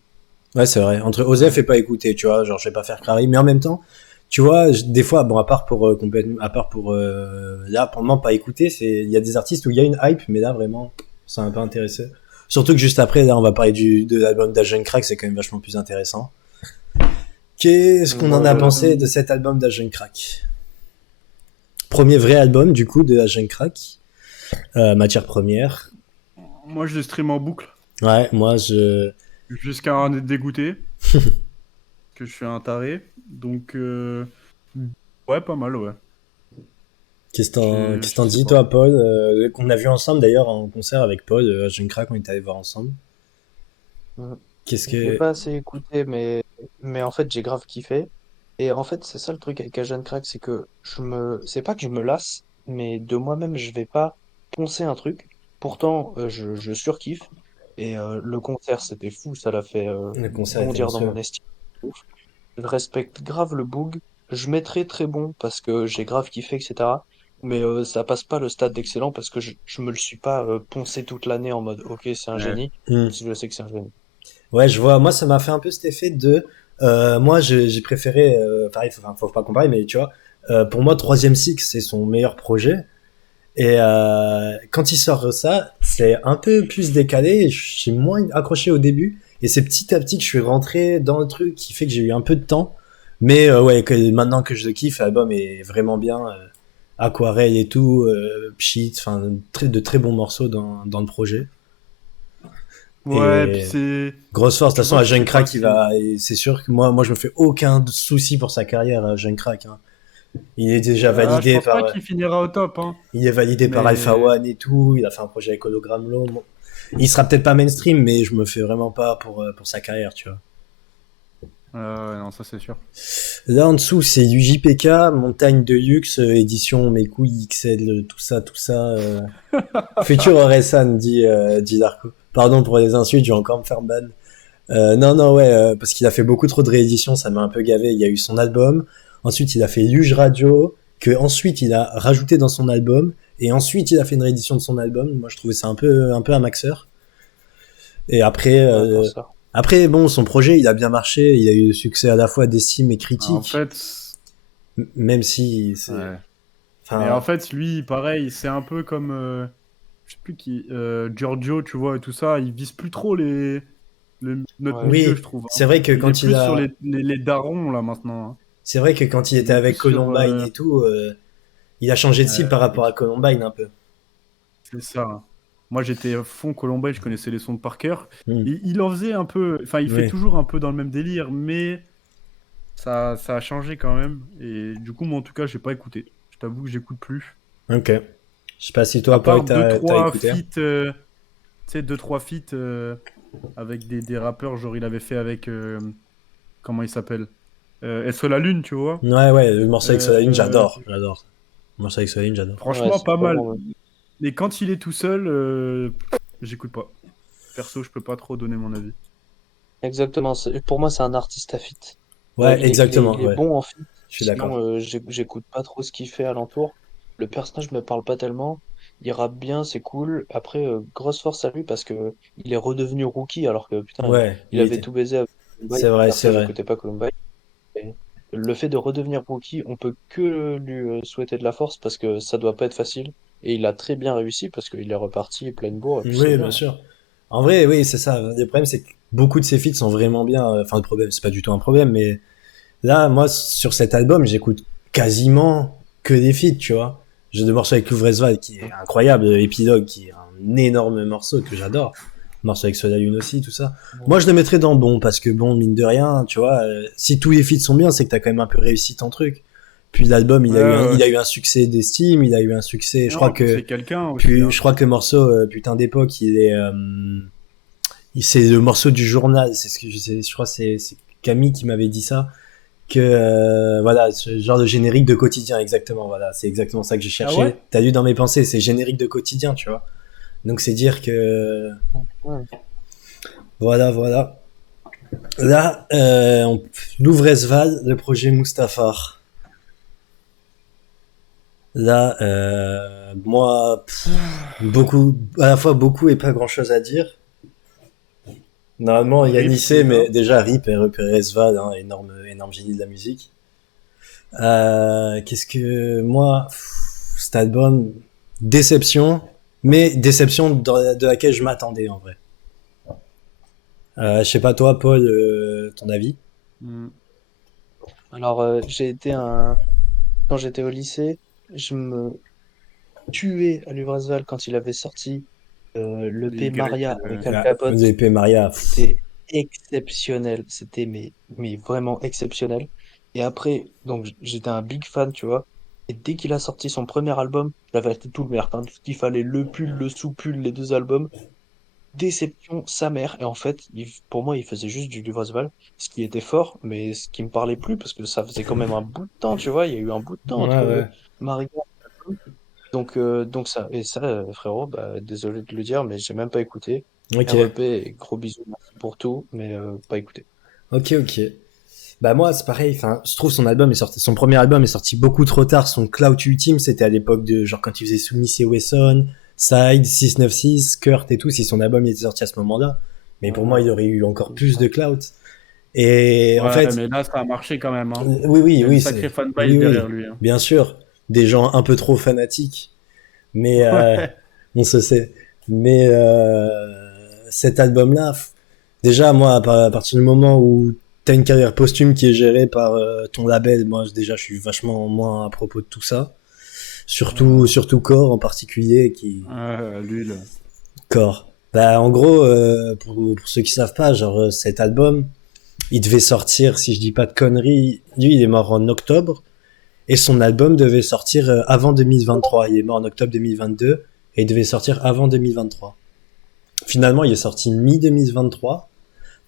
Ouais, c'est vrai. Entre Osef et pas écouté, tu vois. Genre, je vais pas faire carré, mais en même temps, tu vois, des fois, bon, à part pour complètement, à part pour là, pour moi, pas écouter, il y a des artistes où il y a une hype, mais là, vraiment, ça m'a pas intéressé. Surtout que juste après, là, on va parler de l'album d'Agent Crack, c'est quand même vachement plus intéressant. Qu'est-ce qu'on en a Moi, pensé de cet album d'Agent Crack? Premier vrai album, du coup, de Agent Crack. Matière première. Moi, je le stream en boucle Ouais, moi, je. jusqu'à en être dégoûté, que je suis un taré. Donc, ouais, pas mal, ouais. Qu'est-ce que t'en Je sais dis, pas. toi, Paul? Qu'on a vu ensemble d'ailleurs en concert avec Paul, Agent Crack, on est allé voir ensemble. mm, Qu'est-ce je l'ai que. pas assez écouté, mais en fait, j'ai grave kiffé. Et en fait, c'est ça le truc avec Agent Crack, c'est que c'est pas que je me lasse, mais de moi-même, je vais pas poncer un truc. Pourtant, je surkiffe. Et le concert, c'était fou, ça l'a fait Le concert était bondir dans monstrueux. mon estime. Ouf. Je respecte grave le Boog. Je mettrais très bon parce que j'ai grave kiffé, etc. Mais ça passe pas le stade d'excellent parce que je me le suis pas poncé toute l'année en mode ok, c'est un Ouais. génie, Hmm. même si je sais que c'est un génie. Ouais, je vois. Moi, ça m'a fait un peu cet effet de. Moi, j'ai préféré. Pareil, faut pas comparer, mais tu vois, pour moi, Troisième Cycle, c'est son meilleur projet. Et quand il sort ça, c'est un peu plus décalé. J'ai moins accroché au début. Et c'est petit à petit que je suis rentré dans le truc qui fait que j'ai eu un peu de temps. Mais ouais, maintenant que je le kiffe, l'album est vraiment bien. Aquarelle et tout, Pchit, enfin, de très bons morceaux dans le projet. Ouais, puis Et c'est. grosse force. De toute Tu façon, vois, à je sais Jeune pas, Crack, il c'est. va. Et c'est sûr que moi, je me fais aucun souci pour sa carrière, à Jeune Crack, hein. Il est déjà Ah, je validé pense pas par. qu'il finira au top, hein. Il est validé par Alpha Mais. One et tout. Il a fait un projet avec Hologram Low. Bon. Il sera peut-être pas mainstream, mais je me fais vraiment pas pour sa carrière, tu vois. Non, ça c'est sûr. Là en dessous, c'est du JPK, Montagne de Luxe, édition Mes couilles XL, tout ça, tout ça. Future Orelsan, dit Darko. Pardon pour les insultes, je vais encore me faire ban. Non, non, ouais, parce qu'il a fait beaucoup trop de rééditions, ça m'a un peu gavé. Il y a eu son album, ensuite il a fait Luge Radio, que ensuite il a rajouté dans son album, et ensuite il a fait une réédition de son album. Moi je trouvais ça un peu un maxeur. Et après, Ouais, pour ça. après bon, son projet il a bien marché, il a eu le succès à la fois d'estime et En critique, fait. même si c'est, Ouais. Mais en enfin, fait, lui, pareil, c'est un peu comme. Je sais plus qui. Giorgio, tu vois, et tout ça. Il vise plus trop notre Ouais. milieu, oui, je trouve, hein. c'est vrai que Il est quand il plus sur a, les darons, là, maintenant, hein. c'est vrai que quand il était Il est plus avec sur. Columbine et tout, il a changé de style par Et rapport à Columbine un peu. c'est ça, hein. Moi, j'étais à fond Columbine, je connaissais les sons par cœur. Hmm. Il en faisait un peu. Enfin, il fait Oui. toujours un peu dans le même délire, mais ça a changé quand même. Et du coup, moi, en tout cas, j'ai pas écouté. Je t'avoue que j'écoute plus. Ok. Je sais pas si À toi, Paul, part deux, t'as trois écouté. feats. Tu sais, deux, trois feats avec des rappeurs, genre il avait fait avec, comment il s'appelle? Est-ce que la Lune, tu vois? Ouais, ouais, le morceau avec Sodaline, Euh, j'adore. Le morceau avec Sodaline, j'adore. Ouais, franchement, c'est pas pas mal. bon. Mais quand il est tout seul, j'écoute pas. Perso, je peux pas trop donner mon avis. Exactement. Pour moi, c'est un artiste à feat. Ouais, exactement, Il est ouais, bon en feat. je suis Sinon, d'accord. j'écoute pas trop ce qu'il fait alentour. Le personnage me parle pas tellement. Il rappe bien, c'est cool. Après, grosse force à lui parce que il est redevenu rookie alors que putain, Ouais, il avait tout baisé avec Columbine. c'est vrai, c'est Perso, vrai. j'écoutais pas Columbine. Et le fait de redevenir rookie, on peut que lui souhaiter de la force parce que ça doit pas être facile. Et il a très bien réussi parce qu'il est reparti pleine bourre et puis c'est Oui, bien, bien hein. sûr. En vrai, oui, c'est ça. Le problème, c'est que beaucoup de ces feats sont vraiment bien. Enfin, le problème, c'est pas du tout un problème, mais là, moi, sur cet album, j'écoute quasiment que des feats, tu vois. J'ai deux morceaux avec Louvresval qui est incroyable, Épilogue qui est un énorme morceau que j'adore. Morceau avec Soda Lune aussi, tout ça. Moi, je le mettrais dans bon, parce que bon, mine de rien, tu vois, si tous les feats sont bien, c'est que t'as quand même un peu réussi ton truc. Puis l'album, Ouais, ouais. il a eu un succès d'estime, il a eu un succès, Non, puis c'est quelqu'un aussi, puis hein. je crois que le morceau, putain d'époque, c'est le morceau du journal, c'est ce que je crois que c'est Camille qui m'avait dit ça, que voilà, ce genre de générique de quotidien, exactement, voilà, c'est exactement ça que j'ai Ah ouais? cherché. T'as lu dans mes pensées, c'est générique de quotidien, tu vois. Donc c'est dire que Ouais. voilà, voilà. Là, Louvresval, le projet Mustafar. Là, moi, beaucoup, à la fois beaucoup et pas grand chose à dire. Normalement, Rip Yanissé, déjà. mais déjà Rip et Resval, hein, énorme, énorme génie de la musique. Qu'est-ce que moi, cet album, déception, mais déception de laquelle je m'attendais en vrai. Je sais pas toi, Paul, ton avis. Hmm. Alors, quand j'étais au lycée, je me tuais à Luvresval quand il avait sorti Les l'EP Y. Maria avec Al La Capote. l'épée Maria, C'était exceptionnel. C'était mais vraiment exceptionnel. Et après, donc j'étais un big fan, tu vois. Et dès qu'il a sorti son premier album, j'avais acheté tout le merde, hein, tout ce qu'il fallait, le pull, le sous-pull, les deux albums. Déception, sa mère. Et en fait, pour moi, il faisait juste du Luvresval, ce qui était fort, mais ce qui me parlait plus, parce que ça faisait quand même un bout de temps, tu vois. Il y a eu un bout de temps ouais, entre ouais. Maria. Donc ça, frérot, bah, désolé de le dire, mais j'ai même pas écouté. Ok, REP, et gros bisous, merci pour tout, mais pas écouté. ok. Bah moi c'est pareil, enfin je trouve son premier album est sorti beaucoup trop tard, son Clout Ultime c'était à l'époque de genre quand il faisait Soumis et Wesson, Side, 696, Kurt et tout, si son album était sorti à ce moment-là. Mais pour moi il aurait eu encore plus de clout. Et en Ouais, fait, mais là, ça a marché quand même. Hein. Il y a une oui, sacrée oui, fanbase oui, derrière lui. Hein. bien sûr, des gens un peu trop fanatiques, mais Ouais. on se sait. Mais cet album-là, déjà moi, à partir du moment où t'as une carrière posthume qui est gérée par ton label, moi déjà je suis vachement moins à propos de tout ça. Surtout Core en particulier, qui Lui, là. Core. Bah en gros, pour ceux qui savent pas, genre cet album, il devait sortir, si je dis pas de conneries, lui il est mort en octobre. Et son album devait sortir avant 2023. Il est mort en octobre 2022 et il devait sortir avant 2023. Finalement, il est sorti mi-2023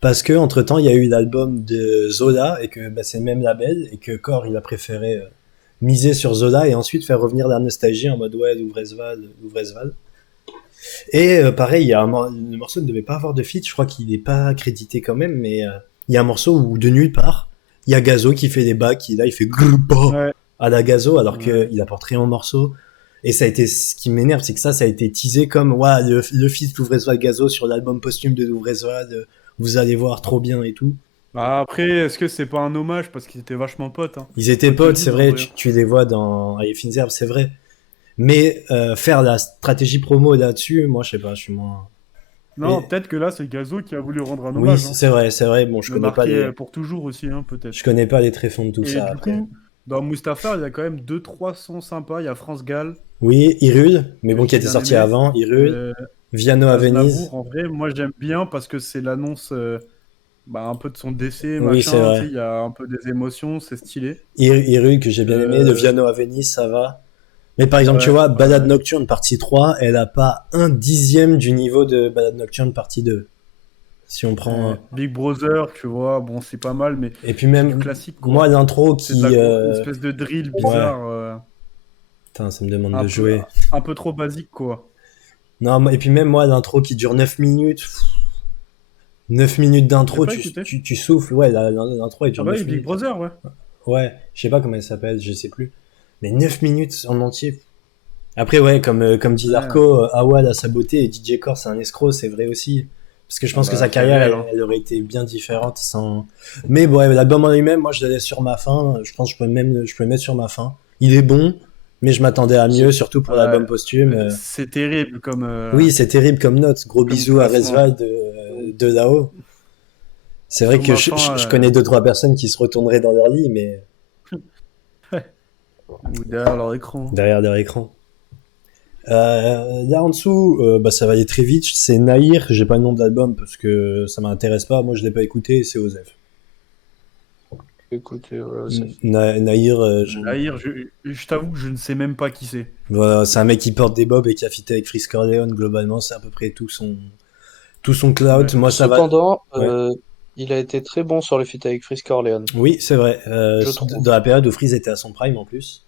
parce que entre temps, il y a eu l'album de Zola et que bah, c'est le même label et que Core il a préféré miser sur Zola et ensuite faire revenir la nostalgie en mode ouais, Louvrezval. Et pareil, le morceau ne devait pas avoir de feat. Je crois qu'il n'est pas crédité quand même, mais il y a un morceau où de nulle part, il y a Gazo qui fait des bacs, qui là il fait grrrpa Ouais. à la Gazo alors Ouais. qu'il apporte rien au morceau. Et ça a été ce qui m'énerve, c'est que ça a été teasé comme ouais, le feat Louvrezval Gazo sur l'album posthume de Louvrezval, vous allez voir trop bien et tout. Bah, après, est-ce que c'est pas un hommage parce qu'ils étaient vachement potes hein. Ils étaient Faut te le potes, c'est dire, en vrai, vrai. tu les vois dans Aïe Finzer, c'est vrai. Mais faire la stratégie promo là-dessus, moi je sais pas, je suis moins. Non, Mais peut-être que là, c'est Gazo qui a voulu rendre un oui, hommage. Hein. c'est vrai. Bon, Le marquer pour toujours aussi, hein, peut-être. je connais pas les tréfonds de tout Et ça du après. coup, dans Mustafar, il y a quand même 2-3 sons sympas. Il y a France Gall, Oui, Irul, mais que bon, qui j'ai était bien sorti aimé. avant, Irul. Euh, Viano à Venise. Aznavour, en vrai, moi j'aime bien parce que c'est l'annonce bah, un peu de son décès, Oui, c'est machin. Tu sais, vrai. il y a un peu des émotions, c'est stylé. Irul que j'ai bien aimé. Le Euh, Viano à Venise, ça va. Mais par exemple, tu ouais, vois, Balade ouais. Nocturne partie 3, elle a pas un dixième du niveau de Balade Nocturne partie 2. Si on prend. Big Brother, tu vois, bon, c'est pas mal, mais Et puis c'est du même, classique, moi, quoi. l'intro C'est de la qui. une espèce de drill Ouais. bizarre, Putain, ça me demande un de peu, jouer. un peu trop basique, quoi. Non, et puis même moi, l'intro qui dure 9 minutes. 9 minutes J'ai d'intro, pas écouté. tu souffles. Ouais, l'intro, elle Ah dure bah oui, 9 Big minutes. Brother, ouais. Ouais, je sais pas comment elle s'appelle, je sais plus. Mais 9 minutes en entier. Après, ouais, comme dit Ouais. Larko, Awad a sa beauté et DJ Core c'est un escroc, c'est vrai aussi. Parce que je Ah pense que bah, sa c'est carrière, réel, hein. elle aurait été bien différente sans. Mais bon, ouais, l'album en lui-même, moi je le laisse sur ma fin. Je pense que je peux le mettre sur ma fin. Il est bon, mais je m'attendais à mieux, C'est surtout pour Ouais, l'album posthume. c'est terrible Oui, c'est terrible comme note. Gros comme bisous à classement. Resval de là-haut. C'est vrai Sur que ma fin, je connais deux, trois personnes qui se retourneraient dans leur lit, mais ou derrière leur écran. derrière leur écran. Là en dessous, bah, ça va aller très vite. C'est Nahir, j'ai pas le nom de l'album parce que ça m'intéresse pas. Moi, je l'ai pas écouté. C'est Osef. écoutez, voilà, Nahir, Nahir, je t'avoue que je ne sais même pas qui c'est. voilà, c'est un mec qui porte des bobs et qui a fité avec Frisk Corleone. Globalement, c'est à peu près tout son cloud. Ouais. Moi, ça va. Cependant, Ouais. il a été très bon sur le feat avec Frisk Corleone, Oui, c'est vrai. je trouve. Dans la période où Freeze était à son prime en plus.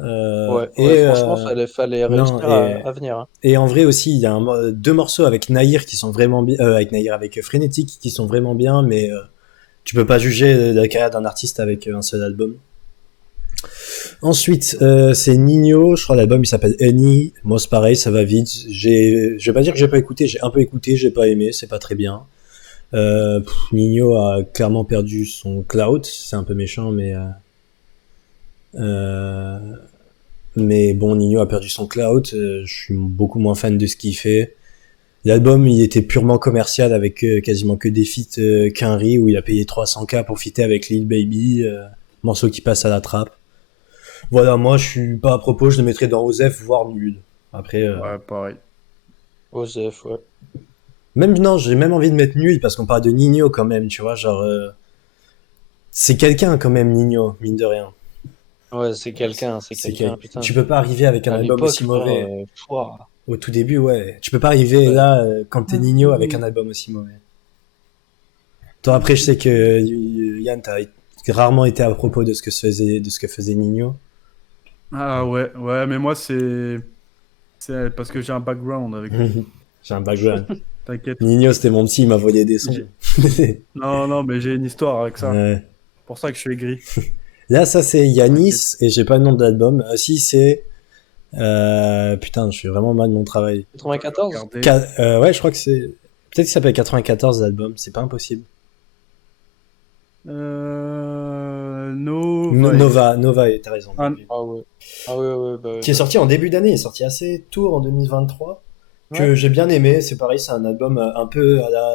Ouais, franchement, fallait Non, réussir à venir. Hein. et en vrai aussi, il y a deux morceaux avec Nahir qui sont vraiment bien, avec Nahir, avec Frénétique qui sont vraiment bien, mais tu peux pas juger la carrière d'un artiste avec un seul album. Ensuite, c'est Nino, je crois l'album il s'appelle Any. Moi c'est pareil, ça va vite. Je vais pas dire que j'ai pas écouté, j'ai un peu écouté, j'ai pas aimé, c'est pas très bien. Nino a clairement perdu son clout, c'est un peu méchant, euh, mais bon, Nino a perdu son clout. Je suis beaucoup moins fan de ce qu'il fait. L'album, il était purement commercial avec quasiment que des feats Quinry où il a payé 300K pour fitter avec Lil Baby, morceau qui passe à la trappe. Voilà, moi je suis pas à propos, je le mettrais dans Osef, voire nul. Après, Ouais, pareil. Osef, ouais. même non, j'ai même envie de mettre nul parce qu'on parle de Nino quand même, tu vois, genre c'est quelqu'un quand même Nino, mine de rien. Ouais, c'est quelqu'un, putain. Tu peux pas arriver avec un À album l'époque, aussi frère, mauvais. pouah. Au tout début, ouais. Tu peux pas arriver Ouais. là quand t'es Nino avec un album aussi mauvais. Toi, après, je sais que Yann, t'as rarement été à propos de ce que faisait Nino. Ah ouais, mais moi c'est parce que j'ai un background avec lui. J'ai un background. T'inquiète. Nino, c'était mon petit, il m'a volé des sons. Non, mais j'ai une histoire avec ça. Ouais. C'est pour ça que je suis aigri. Là, ça, c'est Yanis, et j'ai pas le nom de l'album. Si, c'est... putain, je suis vraiment mal de mon travail. 94? Regardez. Ouais, je crois que c'est... Peut-être qu'il s'appelle 94, l'album. C'est pas impossible. Nova, t'as raison. Ah, Ah ouais. Ah ouais, bah ouais. Qui est sorti en début d'année, il est sorti assez tôt en 2023, que Ouais. j'ai bien aimé. C'est pareil, c'est un album un peu à la...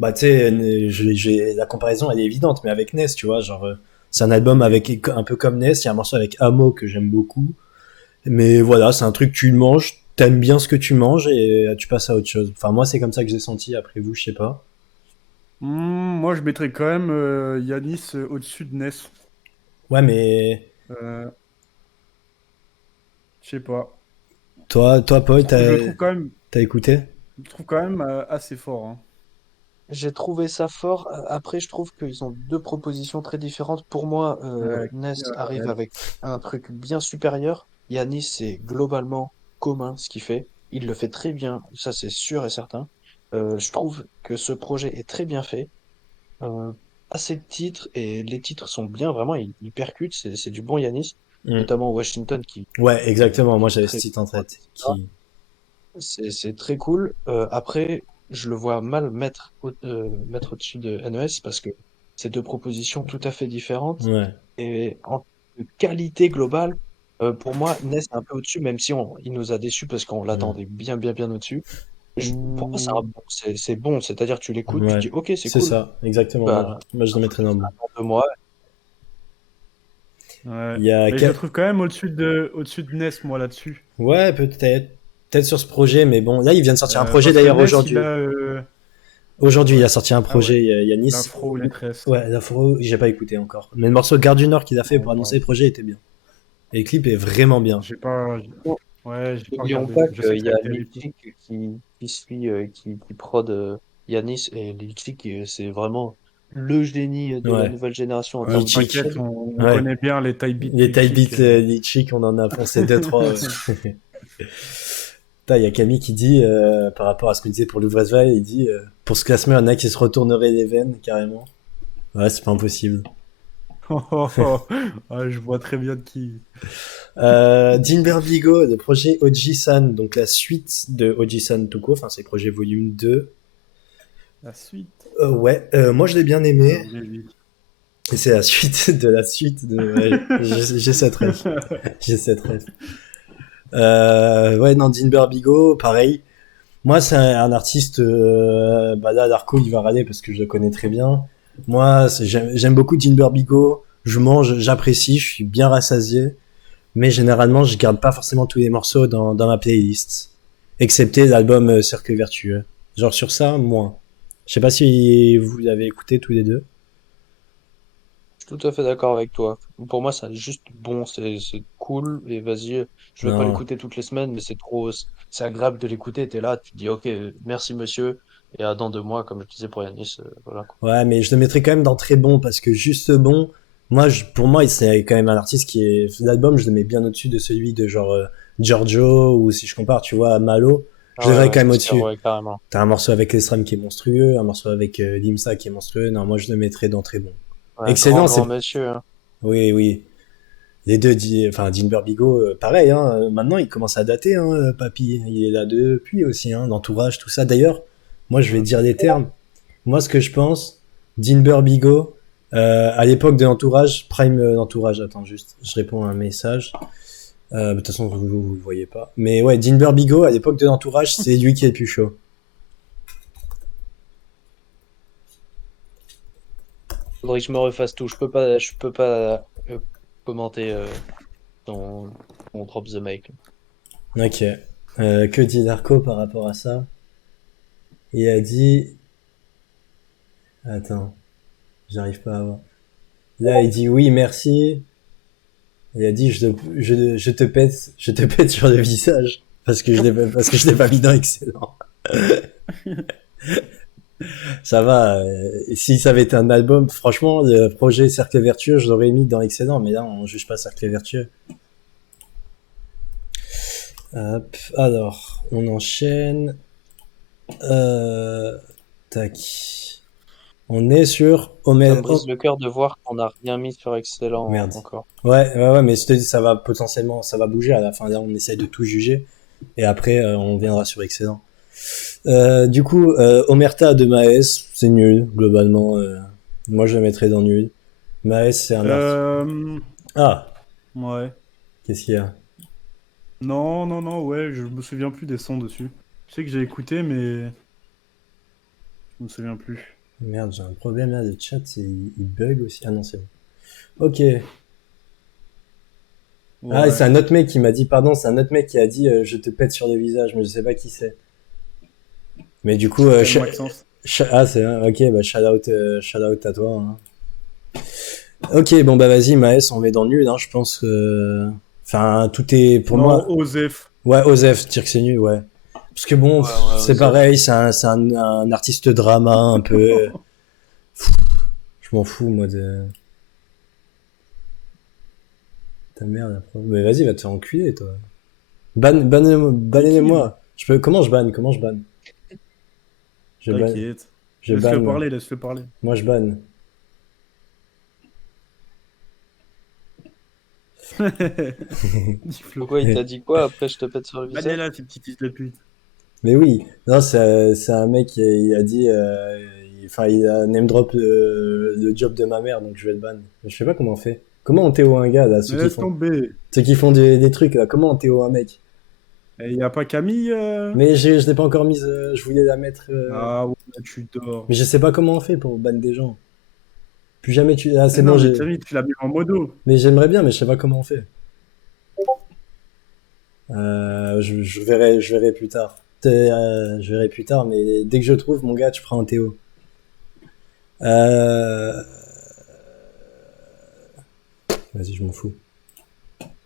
bah tu sais, la comparaison elle est évidente, mais avec Ness, tu vois, genre c'est un album avec un peu comme Ness, il y a un morceau avec Amo que j'aime beaucoup, mais voilà, c'est un truc tu le manges, t'aimes bien ce que tu manges et tu passes à autre chose. Enfin moi c'est comme ça que j'ai senti, après vous je sais pas. moi, je mettrais quand même Yanis au-dessus de Ness. Ouais mais Euh, je sais pas. toi Paul, Je le trouve quand même, t'as écouté? je le trouve quand même assez fort. Hein. J'ai trouvé ça fort. Après, je trouve qu'ils ont deux propositions très différentes. Pour moi, Ness arrive Ouais. avec un truc bien supérieur. Yanis, c'est globalement commun ce qu'il fait. Il le fait très bien, ça c'est sûr et certain. Je trouve que ce projet est très bien fait. Euh, Assez de titres et les titres sont bien, vraiment, ils percutent. C'est du bon Yanis, Hmm. notamment Washington Ouais exactement, moi qui est j'avais ce très titre en tête qui... c'est très cool. Après, je le vois mal mettre au-dessus de NES parce que c'est deux propositions tout à fait différentes. Ouais. Et en qualité globale, pour moi, NES est un peu au-dessus, même si il nous a déçus parce qu'on Hmm. l'attendait bien au-dessus. Pour moi, c'est bon. C'est-à-dire, tu l'écoutes, tu Ouais, dis, OK, c'est c'est cool. ça, exactement. Bah, Moi, je le mettrais dans le bon. attends 2 mois. Ouais. Il y a Mais je le trouve quand même au-dessus de Ness, moi, là-dessus. Ouais, peut-être sur ce projet, mais bon, là, il vient de sortir un projet Parce que d'ailleurs Ness, il aujourd'hui. a... Aujourd'hui, il Ouais. a sorti un Ah ouais. projet, Yanis. L'afro, les tresses. Ouais, l'afro, j'ai pas écouté encore. Mais le morceau Gare du Nord qu'il a fait pour annoncer Non, le projet était bien. Et le clip est vraiment bien. j'ai pas... Bon, Ouais, j'ai pas n'oublions regardé. pas Je sais qu'il que y ça a a été Lil hypé. Chick qui prod Yanis et Lil Chick, c'est vraiment le génie de la Ouais. nouvelle génération en Ouais, Lil termes de Chick. t'inquiète, prod. on Ouais. connaît bien les taille beats Les type Lil beats, Chick. Lil Chick, on en a poncé deux, trois. Putain, il y a Camille qui dit, par rapport à ce qu'on disait pour l'Ouvresval, il dit, pour ce classement, il y en a qui se retourneraient les veines, carrément. Ouais, c'est pas impossible. Ouais, je vois très bien de qui. Jinber Vigo, le projet Oji-san, donc la suite de Oji-san Toko, enfin c'est le projet volume 2. La suite. Ouais, moi je l'ai bien aimé, Oui, oui. et c'est la suite de la suite de... Ouais, j'ai cette ref. J'ai cette ref. Ouais, non, Jinber Vigo, pareil. Moi c'est un artiste, bah là Darko il va râler parce que je le connais très bien. Moi j'aime beaucoup Jinber Vigo, je mange, j'apprécie, je suis bien rassasié. Mais généralement, je garde pas forcément tous les morceaux dans ma playlist, excepté l'album Cercle Vertueux. Genre sur ça, moins. Je sais pas si vous l'avez écouté tous les deux. Je suis tout à fait d'accord avec toi. Pour moi, c'est juste bon, c'est cool et vas-y. Je vais pas Non. l'écouter toutes les semaines, mais c'est agréable de l'écouter. T'es là, tu te dis OK, merci monsieur, et à dans 2 mois, comme je disais pour Yanis, voilà quoi. Ouais, mais je le mettrais quand même dans très bon parce que juste bon, moi, pour moi, c'est quand même un artiste qui est. L'album, je le mets bien au-dessus de celui de genre Giorgio ou si je compare, tu vois, à Malo, je Ah le ouais, verrais ouais, quand même c'est sûr, au-dessus. ouais, carrément. T'as un morceau avec Esram qui est monstrueux, un morceau avec Limsa qui est monstrueux. Non, moi, je le mettrais dans très bon. Ouais, Excellent, c'est. grand monsieur, hein. Oui, oui. Les deux, enfin, Dean Burbigo, pareil, hein, maintenant il commence à dater, hein, Papy. Il est là depuis aussi, hein, l'entourage, tout ça. D'ailleurs, moi je vais Ouais. dire les termes. Moi, ce que je pense, Dean Burbigo, à l'époque de l'entourage, Prime l'entourage, attends juste, je réponds à un message. De toute façon, vous le voyez pas. Mais ouais, Dean Burbigo, à l'époque de l'entourage, c'est lui qui est le plus chaud. Faudrait que je me refasse tout. Je peux pas commenter ton Drop the Mic. Ok. Que dit Darko par rapport à ça? Il a dit... Attends, j'arrive pas à voir. Là, il dit oui, merci. Il a dit je te pète sur le visage parce que je l'ai pas mis dans excellent. Ça va. Si ça avait été un album, franchement, le projet Cercle Vertueux, je l'aurais mis dans excellent, mais là, on juge pas Cercle Vertueux. Hop, alors, on enchaîne. Euh, tac. On est sur Ça Omer. me brise le cœur de voir qu'on n'a rien mis sur excellent Merde. encore. Ouais, mais je te dis, ça va potentiellement, ça va bouger à la fin. Là, on essaye de tout juger. Et après, on viendra sur excellent. Du coup, Omerta de Maes, c'est nul, globalement. Moi, je le mettrais dans nul. Maes, c'est un artiste. Euh... Ah, Ouais. qu'est-ce qu'il y a? Non, ouais, je me souviens plus des sons dessus. Je sais que j'ai écouté, mais je me souviens plus. Merde, j'ai un problème là, le chat, il bug aussi. Ah non, c'est bon. Ok. Ah, et c'est Ouais. un autre mec qui m'a dit, pardon, c'est un autre mec qui a dit je te pète sur le visage, mais je sais pas qui c'est. Mais du coup, C'est quel Maxence? ah, c'est ok, bah shout out à toi. Hein. Ok, bon bah vas-y, Maes, on met dans nul, hein, je pense que. Enfin, tout est pour Non, moi. Osef. Ouais, Osef, dire que c'est nul, ouais. Parce que bon, Ouais, ouais, c'est Osef. pareil, un artiste drama un peu. Je m'en fous, moi, de. Ta merde, après. Mais vas-y, va te faire enculer, toi. Bannez-moi. Comment je banne? Comment je banne? Je banne. T'inquiète. Je Laisse-le banne, moi. parler, laisse-le parler. Moi, je banne. Dis Flo. Pourquoi il t'a dit quoi après je te pète sur le visage? Là, ces petits fils de pute. Mais oui, non, c'est un mec qui il a dit, il a name drop le job de ma mère, donc je vais le ban. Je sais pas comment on fait. Comment on TO un gars là, Mais laisse tomber. ceux qui font des trucs là, comment on TO un mec? Et y a pas Camille Mais je l'ai pas encore mise, je voulais la mettre, Ah ouais, tu dors. mais je sais pas comment on fait pour ban des gens. Plus jamais tu, ah c'est Mais bon, non, mais Camille, tu l'as mis en modo. mais j'aimerais bien, mais je sais pas comment on fait. Je verrai plus tard. Je verrai plus tard, mais dès que je trouve, mon gars, tu feras un TO. Euh... Vas-y, je m'en fous.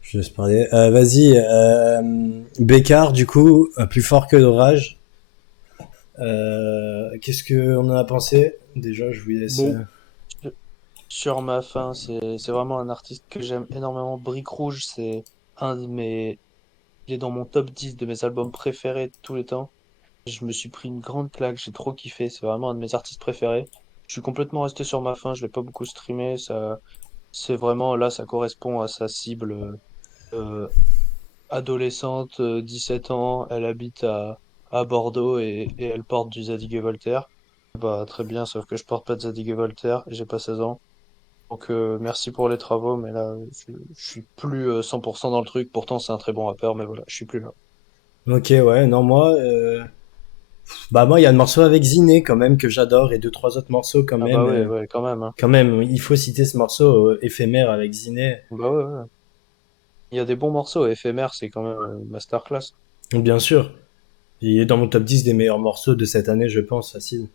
Je laisse parler. Vas-y, Bécard, du coup, plus fort que l'orage. Qu'est-ce qu'on en a pensé? Déjà, je vous laisse. Bon. Sur ma fin, c'est vraiment un artiste que j'aime énormément. Brique Rouge, c'est un de mes. Il est dans mon top 10 de mes albums préférés de tous les temps. Je me suis pris une grande claque, j'ai trop kiffé. C'est vraiment un de mes artistes préférés. Je suis complètement resté sur ma fin, je l'ai pas beaucoup streamé. Ça, c'est vraiment là, ça correspond à sa cible euh, adolescente, 17 ans. Elle habite à Bordeaux et elle porte du Zadig et Voltaire. Bah, très bien, sauf que je porte pas de Zadig et Voltaire et j'ai pas 16 ans. Donc merci pour les travaux, mais là je suis plus 100% dans le truc. Pourtant c'est un très bon rappeur, mais voilà, je suis plus là. Ok, ouais, non, moi, bah moi, il y a un morceau avec Ziné quand même que j'adore et deux trois autres morceaux quand Ah bah même. ouais, ouais, quand même, hein. Quand même, il faut citer ce morceau éphémère avec Ziné. Bah ouais, ouais. Il y a des bons morceaux. Éphémère, c'est quand même masterclass. Bien sûr, il est dans mon top 10 des meilleurs morceaux de cette année, je pense, facile.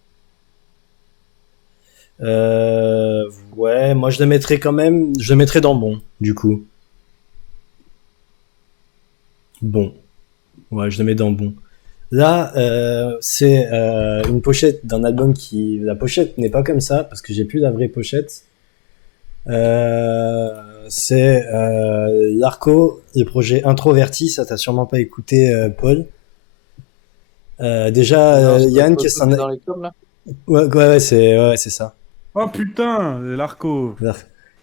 Ouais, moi je le mettrais quand même, je le mettrais dans bon, du coup. Bon. Ouais, je le mets dans bon. Là, c'est une pochette d'un album qui... La pochette n'est pas comme ça, parce que j'ai plus la vraie pochette. Euh, c'est Larco, le projet Introverti, ça t'as sûrement pas écouté, Paul. Déjà, Non, c'est pas Yann, le qu'est-ce truc que qui est t'en dans as... les coms là? Ouais, c'est ça. Oh putain, Larco.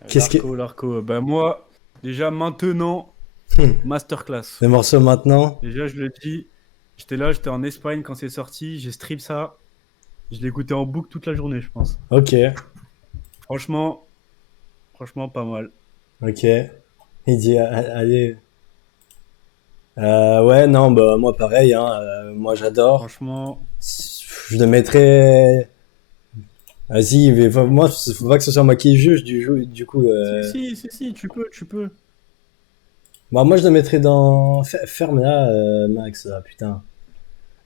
Qu'est-ce que... Larco. Bah moi, déjà maintenant, masterclass. Le morceau maintenant? Déjà, je le dis, j'étais là, j'étais en Espagne quand c'est sorti, j'ai stream ça. Je l'ai écouté en boucle toute la journée, je pense. Ok, Franchement, pas mal. ok. Il dit, allez... ouais, non, bah moi pareil, hein, moi j'adore. Franchement, Je le mettrais... Vas-y, mais moi, faut pas que ce soit moi qui juge, du coup... si, tu peux. Bah, moi je le mettrais dans... Ferme là, Max, là, putain.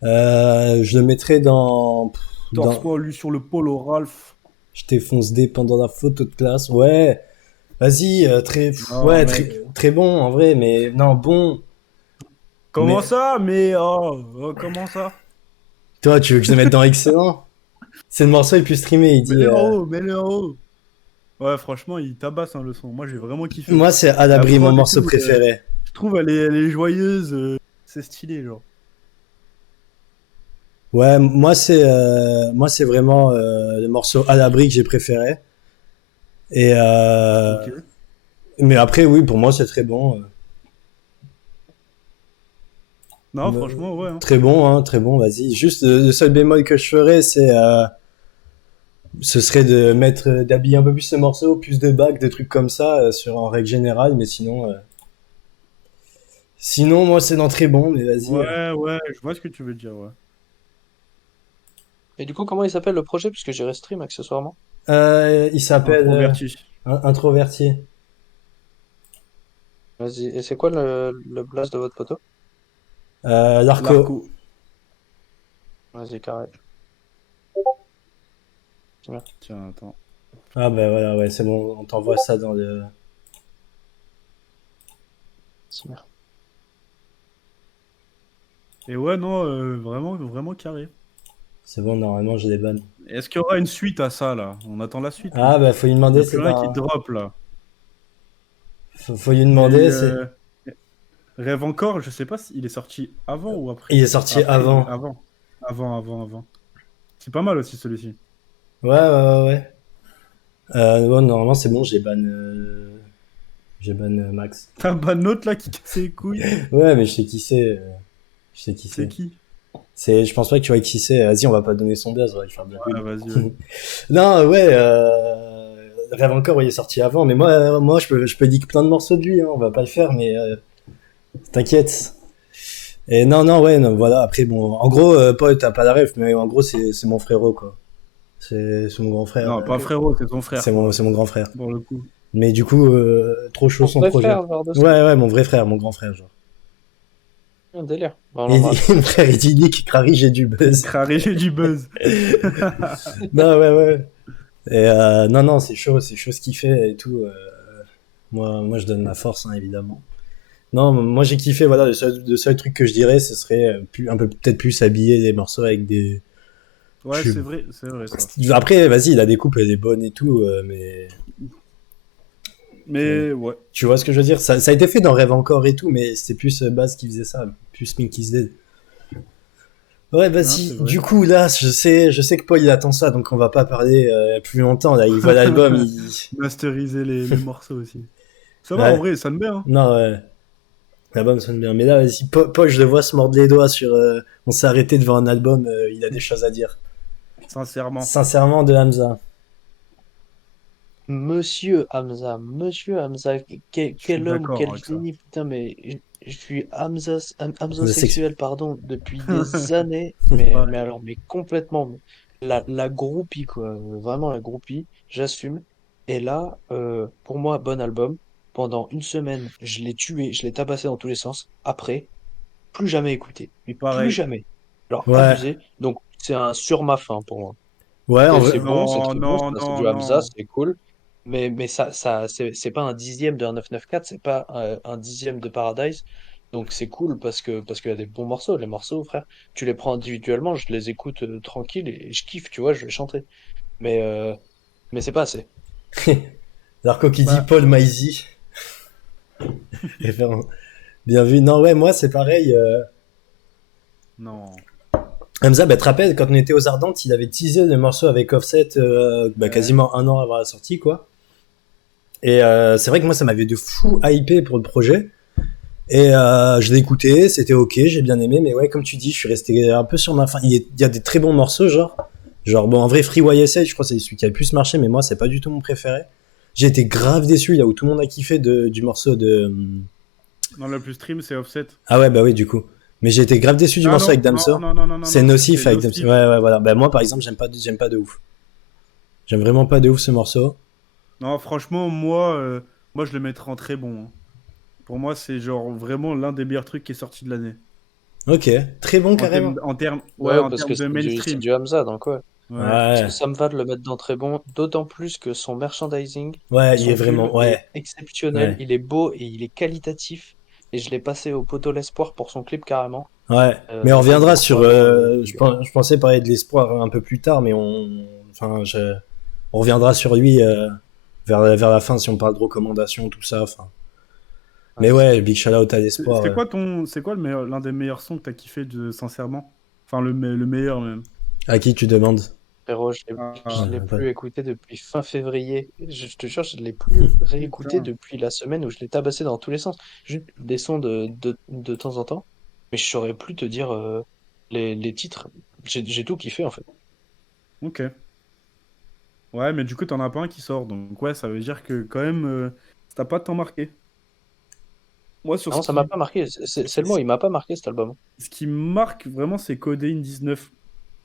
Je le mettrais dans... Torse-moi lui sur le polo Ralph. Je t'ai foncé pendant la photo de classe. Ouais, vas-y, Non, ouais, mec. très bon en vrai, mais non, bon. Comment Mais ça? Mais comment ça? toi, tu veux que je le mette dans excellent? C'est le morceau le plus streamé, il dit. Mets-le en haut. Ouais, franchement, il tabasse hein, le son. Moi, j'ai vraiment kiffé. Moi, c'est à La l'abri, mon prod et morceau tout, préféré. je trouve elle est joyeuse. C'est stylé, genre. Ouais, moi c'est vraiment le morceau à l'abri que j'ai préféré. Et Ok. mais après oui, pour moi c'est très bon. Non, franchement, ouais, hein. Très bon, hein, très bon. Vas-y. Juste le seul bémol que je ferais, ce serait de mettre, d'habiller un peu plus ce morceau, plus de bacs, des trucs comme ça, sur en règle générale. Mais sinon moi c'est dans très bon. Mais vas-y. Ouais, ouais, je vois ce que tu veux dire, ouais. Et du coup, comment il s'appelle le projet? Puisque j'ai restream accessoirement. Il s'appelle Introverti. Introverti. Vas-y. Et c'est quoi le blast de votre photo? Larco. L'arco. Vas-y, carré. C'est bien. Tiens, attends. Ah ben voilà, ouais, c'est bon. On t'envoie ça dans le. C'est bien. Et ouais, non, vraiment, vraiment carré. C'est bon, normalement j'ai les bonnes. Est-ce qu'il y aura une suite à ça, là? On attend la suite, Ah nous. bah faut lui Il n'y demander, a plus rien qui drop, là. faut lui Il y a demander, eu c'est. Rêve encore, je sais pas s'il est sorti avant ou après. Il est sorti Après, avant. avant. Avant. C'est pas mal aussi, celui-ci. Ouais. Ouais, normalement c'est bon, j'ai ban Max. T'as un banote, là, qui casse les couilles. Ouais, mais je sais qui c'est. Je sais qui C'est c'est. qui? Je pense pas que tu vois qui c'est. Vas-y, on va pas donner son blaze, on va lui faire bien Ouais, vas-y, ouais. Non, ouais, Rêve encore, ouais, il est sorti avant, mais moi je peux dire plein de morceaux de lui, hein, on va pas le faire, mais t'inquiète. Et non, ouais, non, voilà, après, bon, en gros, Paul, t'as pas la ref, mais en gros, c'est mon frérot, quoi. C'est mon grand frère. Non, pas Ok. frérot, c'est ton frère, quoi. C'est mon grand frère. Pour le coup. Mais du coup, trop chaud Mon son vrai projet. frère, genre de ça. Ouais, mon vrai frère, mon grand frère, genre. Un délire. Bah, on Et l'embrasse. mon frère, il dit Nick, Crary, j'ai du buzz. Craré, j'ai du buzz. Non, ouais. Et non, c'est chaud ce qu'il fait et tout. Moi, je donne ma force, hein, évidemment. Non, moi j'ai kiffé, voilà, le seul truc que je dirais, ce serait un peu peut-être plus habiller les morceaux avec des. Ouais, Je- c'est vrai, ça. Après, vas-y, la découpe elle est bonne et tout, mais Mais, ouais. tu vois ce que je veux dire? Ça a été fait dans Rêve encore et tout, mais c'était plus Baz qui faisait ça, plus Minky's Dead. Ouais, Non, c'est vas-y. vrai. Du coup, là, je sais que Paul il attend ça, donc on va pas parler plus longtemps. Là, il voit l'album, Masteriser les morceaux aussi. Ça va, en Ouais. vrai, ça me met, hein. Non, ouais. L'album sonne bien. Mais là, vas-y, Paul, je le vois se mordre les doigts sur. On s'est arrêté devant un album, il a des choses à dire. Sincèrement. Sincèrement, de Hamza. Monsieur Hamza, Je suis quel homme, d'accord quel avec ça. génie, putain, mais je suis Hamza Le sexe. sexuel, pardon, depuis des années, Ouais. mais complètement. La groupie, quoi, vraiment la groupie, j'assume. Et là, pour moi, bon album. Pendant une semaine, je l'ai tué, je l'ai tabassé dans tous les sens. Après, plus jamais écouté, mais plus Pareil. jamais. Alors, Ouais. abusé. Donc, c'est un sur ma faim pour moi. Ouais, en vrai. C'est bon, c'est Non, très bon, non, c'est non, du Hamza, non. c'est cool. Mais c'est pas un dixième d'un 994, c'est pas un dixième de Paradise. Donc c'est cool parce qu'il y a des bons morceaux. Les morceaux, frère, tu les prends individuellement, je les écoute tranquille et je kiffe, tu vois, je vais chanter. Mais, euh, mais c'est pas assez. Zarko qui dit Bah, Paul Maizy. Référent. Bien vu. Non, ouais, moi, c'est pareil. non. Hamza, bah, te rappelles, quand on était aux Ardentes, il avait teasé le morceau avec Offset Ouais. quasiment un an avant la sortie, quoi. Et c'est vrai que moi, ça m'avait de fou hypé pour le projet. Et je l'ai écouté, c'était ok, j'ai bien aimé, mais ouais, comme tu dis, je suis resté un peu sur ma faim. Il y a des très bons morceaux, genre bon, en vrai, Free YSL, je crois que c'est celui qui a le plus marché, mais moi, c'est pas du tout mon préféré. J'ai été grave déçu, là où tout le monde a kiffé du morceau de. Non, le plus stream, c'est Offset. Ah ouais, bah oui, du coup. Mais j'ai été grave déçu du Ah morceau non, avec Damso. C'est non. nocif C'est avec Damso. Nocif. Ouais, voilà. Bah moi, par exemple, j'aime pas de ouf. J'aime vraiment pas de ouf ce morceau. Non, franchement, moi, je le mettrais en très bon, hein. Pour moi, c'est genre vraiment l'un des meilleurs trucs qui est sorti de l'année. Ok, très bon carrément. Ouais, Ouais, en parce que termes de c'est mainstream. du Hamza, donc ouais. Ouais. Ouais, Ça me va de le mettre dans très bon, d'autant plus que son merchandising, ouais, il est son pull vraiment, est ouais, exceptionnel, ouais, il est beau et il est qualitatif. Et je l'ai passé au poteau l'espoir pour son clip carrément. ouais. Mais on reviendra Donc sur. vraiment, Je pensais parler de l'espoir un peu plus tard, mais on reviendra sur lui vers la fin si on parle de recommandations, tout ça. Enfin. Mais vas-y. ouais, big shout out à l'espoir. C'est quoi l'un des meilleurs sons que t'as kiffé de Sincèrement? Enfin, le meilleur même. À qui tu demandes? Frérot, Ah, je l'ai ouais. plus écouté depuis fin février. Je te jure, je l'ai plus réécouté putain. depuis la semaine où je l'ai tabassé dans tous les sens. Juste des sons de temps en temps. Mais je saurais plus te dire les titres. J'ai tout kiffé en fait. Ok. Ouais, mais du coup, t'en as pas un qui sort. Donc, ouais, ça veut dire que quand même, ça t'a pas tant marqué. Moi, sur Non, ça m'a pas marqué. C'est le mot, il m'a pas marqué cet album. ce qui me marque vraiment, c'est Codeine 19.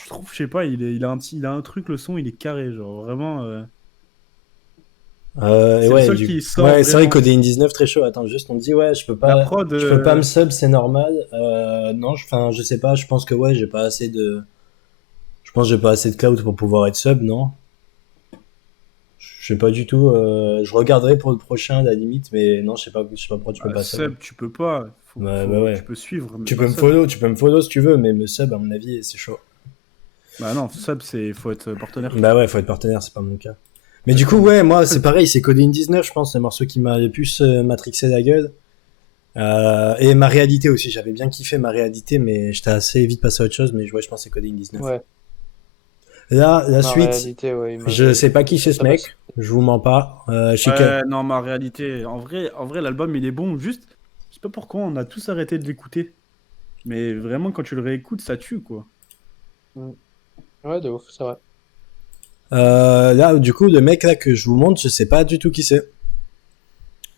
Je trouve, je sais pas, il a un truc, le son, il est carré. Genre, vraiment. Et C'est le ouais, seul qui sort ouais, c'est vrai que vraiment. Codeine 19 très chaud. Attends, juste on me dit ouais, La prod, je peux pas me sub, c'est normal. Non, enfin, je sais pas. Je pense que ouais, je pense que j'ai pas assez de cloud pour pouvoir être sub, non. Je sais pas du tout. Je regarderai pour le prochain à la limite, mais non, je sais pas pourquoi tu peux pas sub. sub, tu peux pas. Bah Tu ouais. peux suivre, mais Tu pas peux me sub. follow, tu peux me follow si tu veux, mais me sub à mon avis, c'est chaud. Bah non, sub, faut être partenaire. Bah ouais, faut être partenaire, c'est pas mon cas. Mais du coup, Exactement. ouais, moi, c'est pareil, c'est Codeine 19, je pense, le morceau qui m'a le plus matrixé la gueule. Et ma réalité aussi, j'avais bien kiffé ma réalité, mais j'étais assez vite passé à autre chose, mais ouais, je pense que c'est Codeine 19. Ouais, Là, la ma suite, réalité, ouais, je sais pas qui c'est ce ça passe. mec, je vous mens pas. Je sais que... Ouais, non, ma réalité. En vrai, l'album, il est bon. Juste, je sais pas pourquoi on a tous arrêté de l'écouter. Mais vraiment, quand tu le réécoutes, ça tue, quoi. Mm. Ouais, de ouf, c'est vrai. Là, du coup, le mec là que je vous montre, je sais pas du tout qui c'est.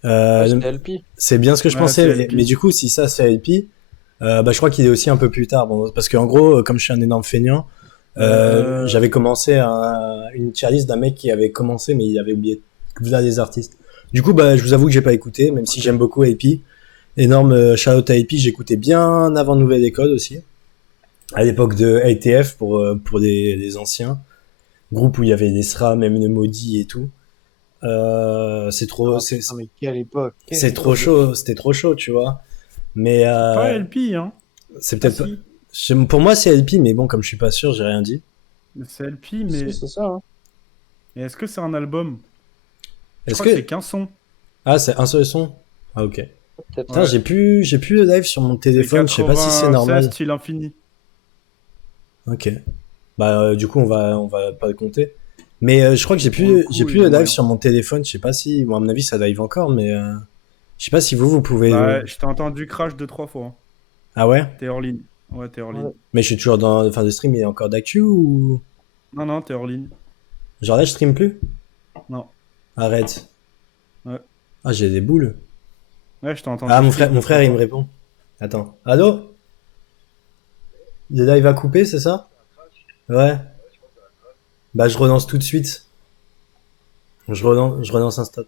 Ouais, Euh, c'était LP. c'est bien ce que je Ouais, c'est pensais, LP. mais du coup, si ça c'est LP, bah, je crois qu'il est aussi un peu plus tard. Bon, parce qu'en gros, comme je suis un énorme feignant, Euh, j'avais commencé une tier list d'un mec qui avait commencé, mais il avait oublié là des artistes. Du coup, bah, je vous avoue que j'ai pas écouté, même si Ok. j'aime beaucoup LP. Énorme shout-out à LP, j'écoutais bien avant Nouvelle École aussi. À l'époque de ATF pour les anciens. Groupe où il y avait des SRA, même le maudit et tout. C'est trop, Ah putain, mais quelle c'est trop époque de chaud, fou. c'était trop chaud, tu vois. Mais c'est pas LP, hein. c'est Ah peut-être pas. si. Pour moi, c'est LP, mais bon, comme je suis pas sûr, j'ai rien dit. Mais c'est LP, Si, mais... c'est ça, hein. mais est-ce que c'est un album? Je Est-ce crois que c'est que qu'un son. ah, c'est un seul son? Ah ok. Peut-être. Putain, Ouais. j'ai plus le live sur mon C'est téléphone. Je sais pas si c'est 96 normal. style infini. Ok. Bah du coup, on va pas le compter. Mais je crois que Pour le j'ai coup, plus il est le live moyen. sur mon téléphone. Je sais pas si, bon, à mon avis, ça live encore, mais je sais pas si vous pouvez. Bah, je t'ai entendu crash 2-3 fois, hein. Ah ouais? T'es hors ligne. Ouais, t'es hors ligne. Ouais. Mais je suis toujours dans, enfin, le stream il est encore d'actu ou Non, non, t'es hors ligne. genre là je stream plus? Non. Arrête. Ouais. Ah, j'ai des boules. Ouais, je t'ai entendu Ah, freeze mon deux, trois frère, il me fois. répond. Attends. Allô? Le live a coupé, c'est ça? Ouais. Bah, je relance tout de suite. Je relance un stat.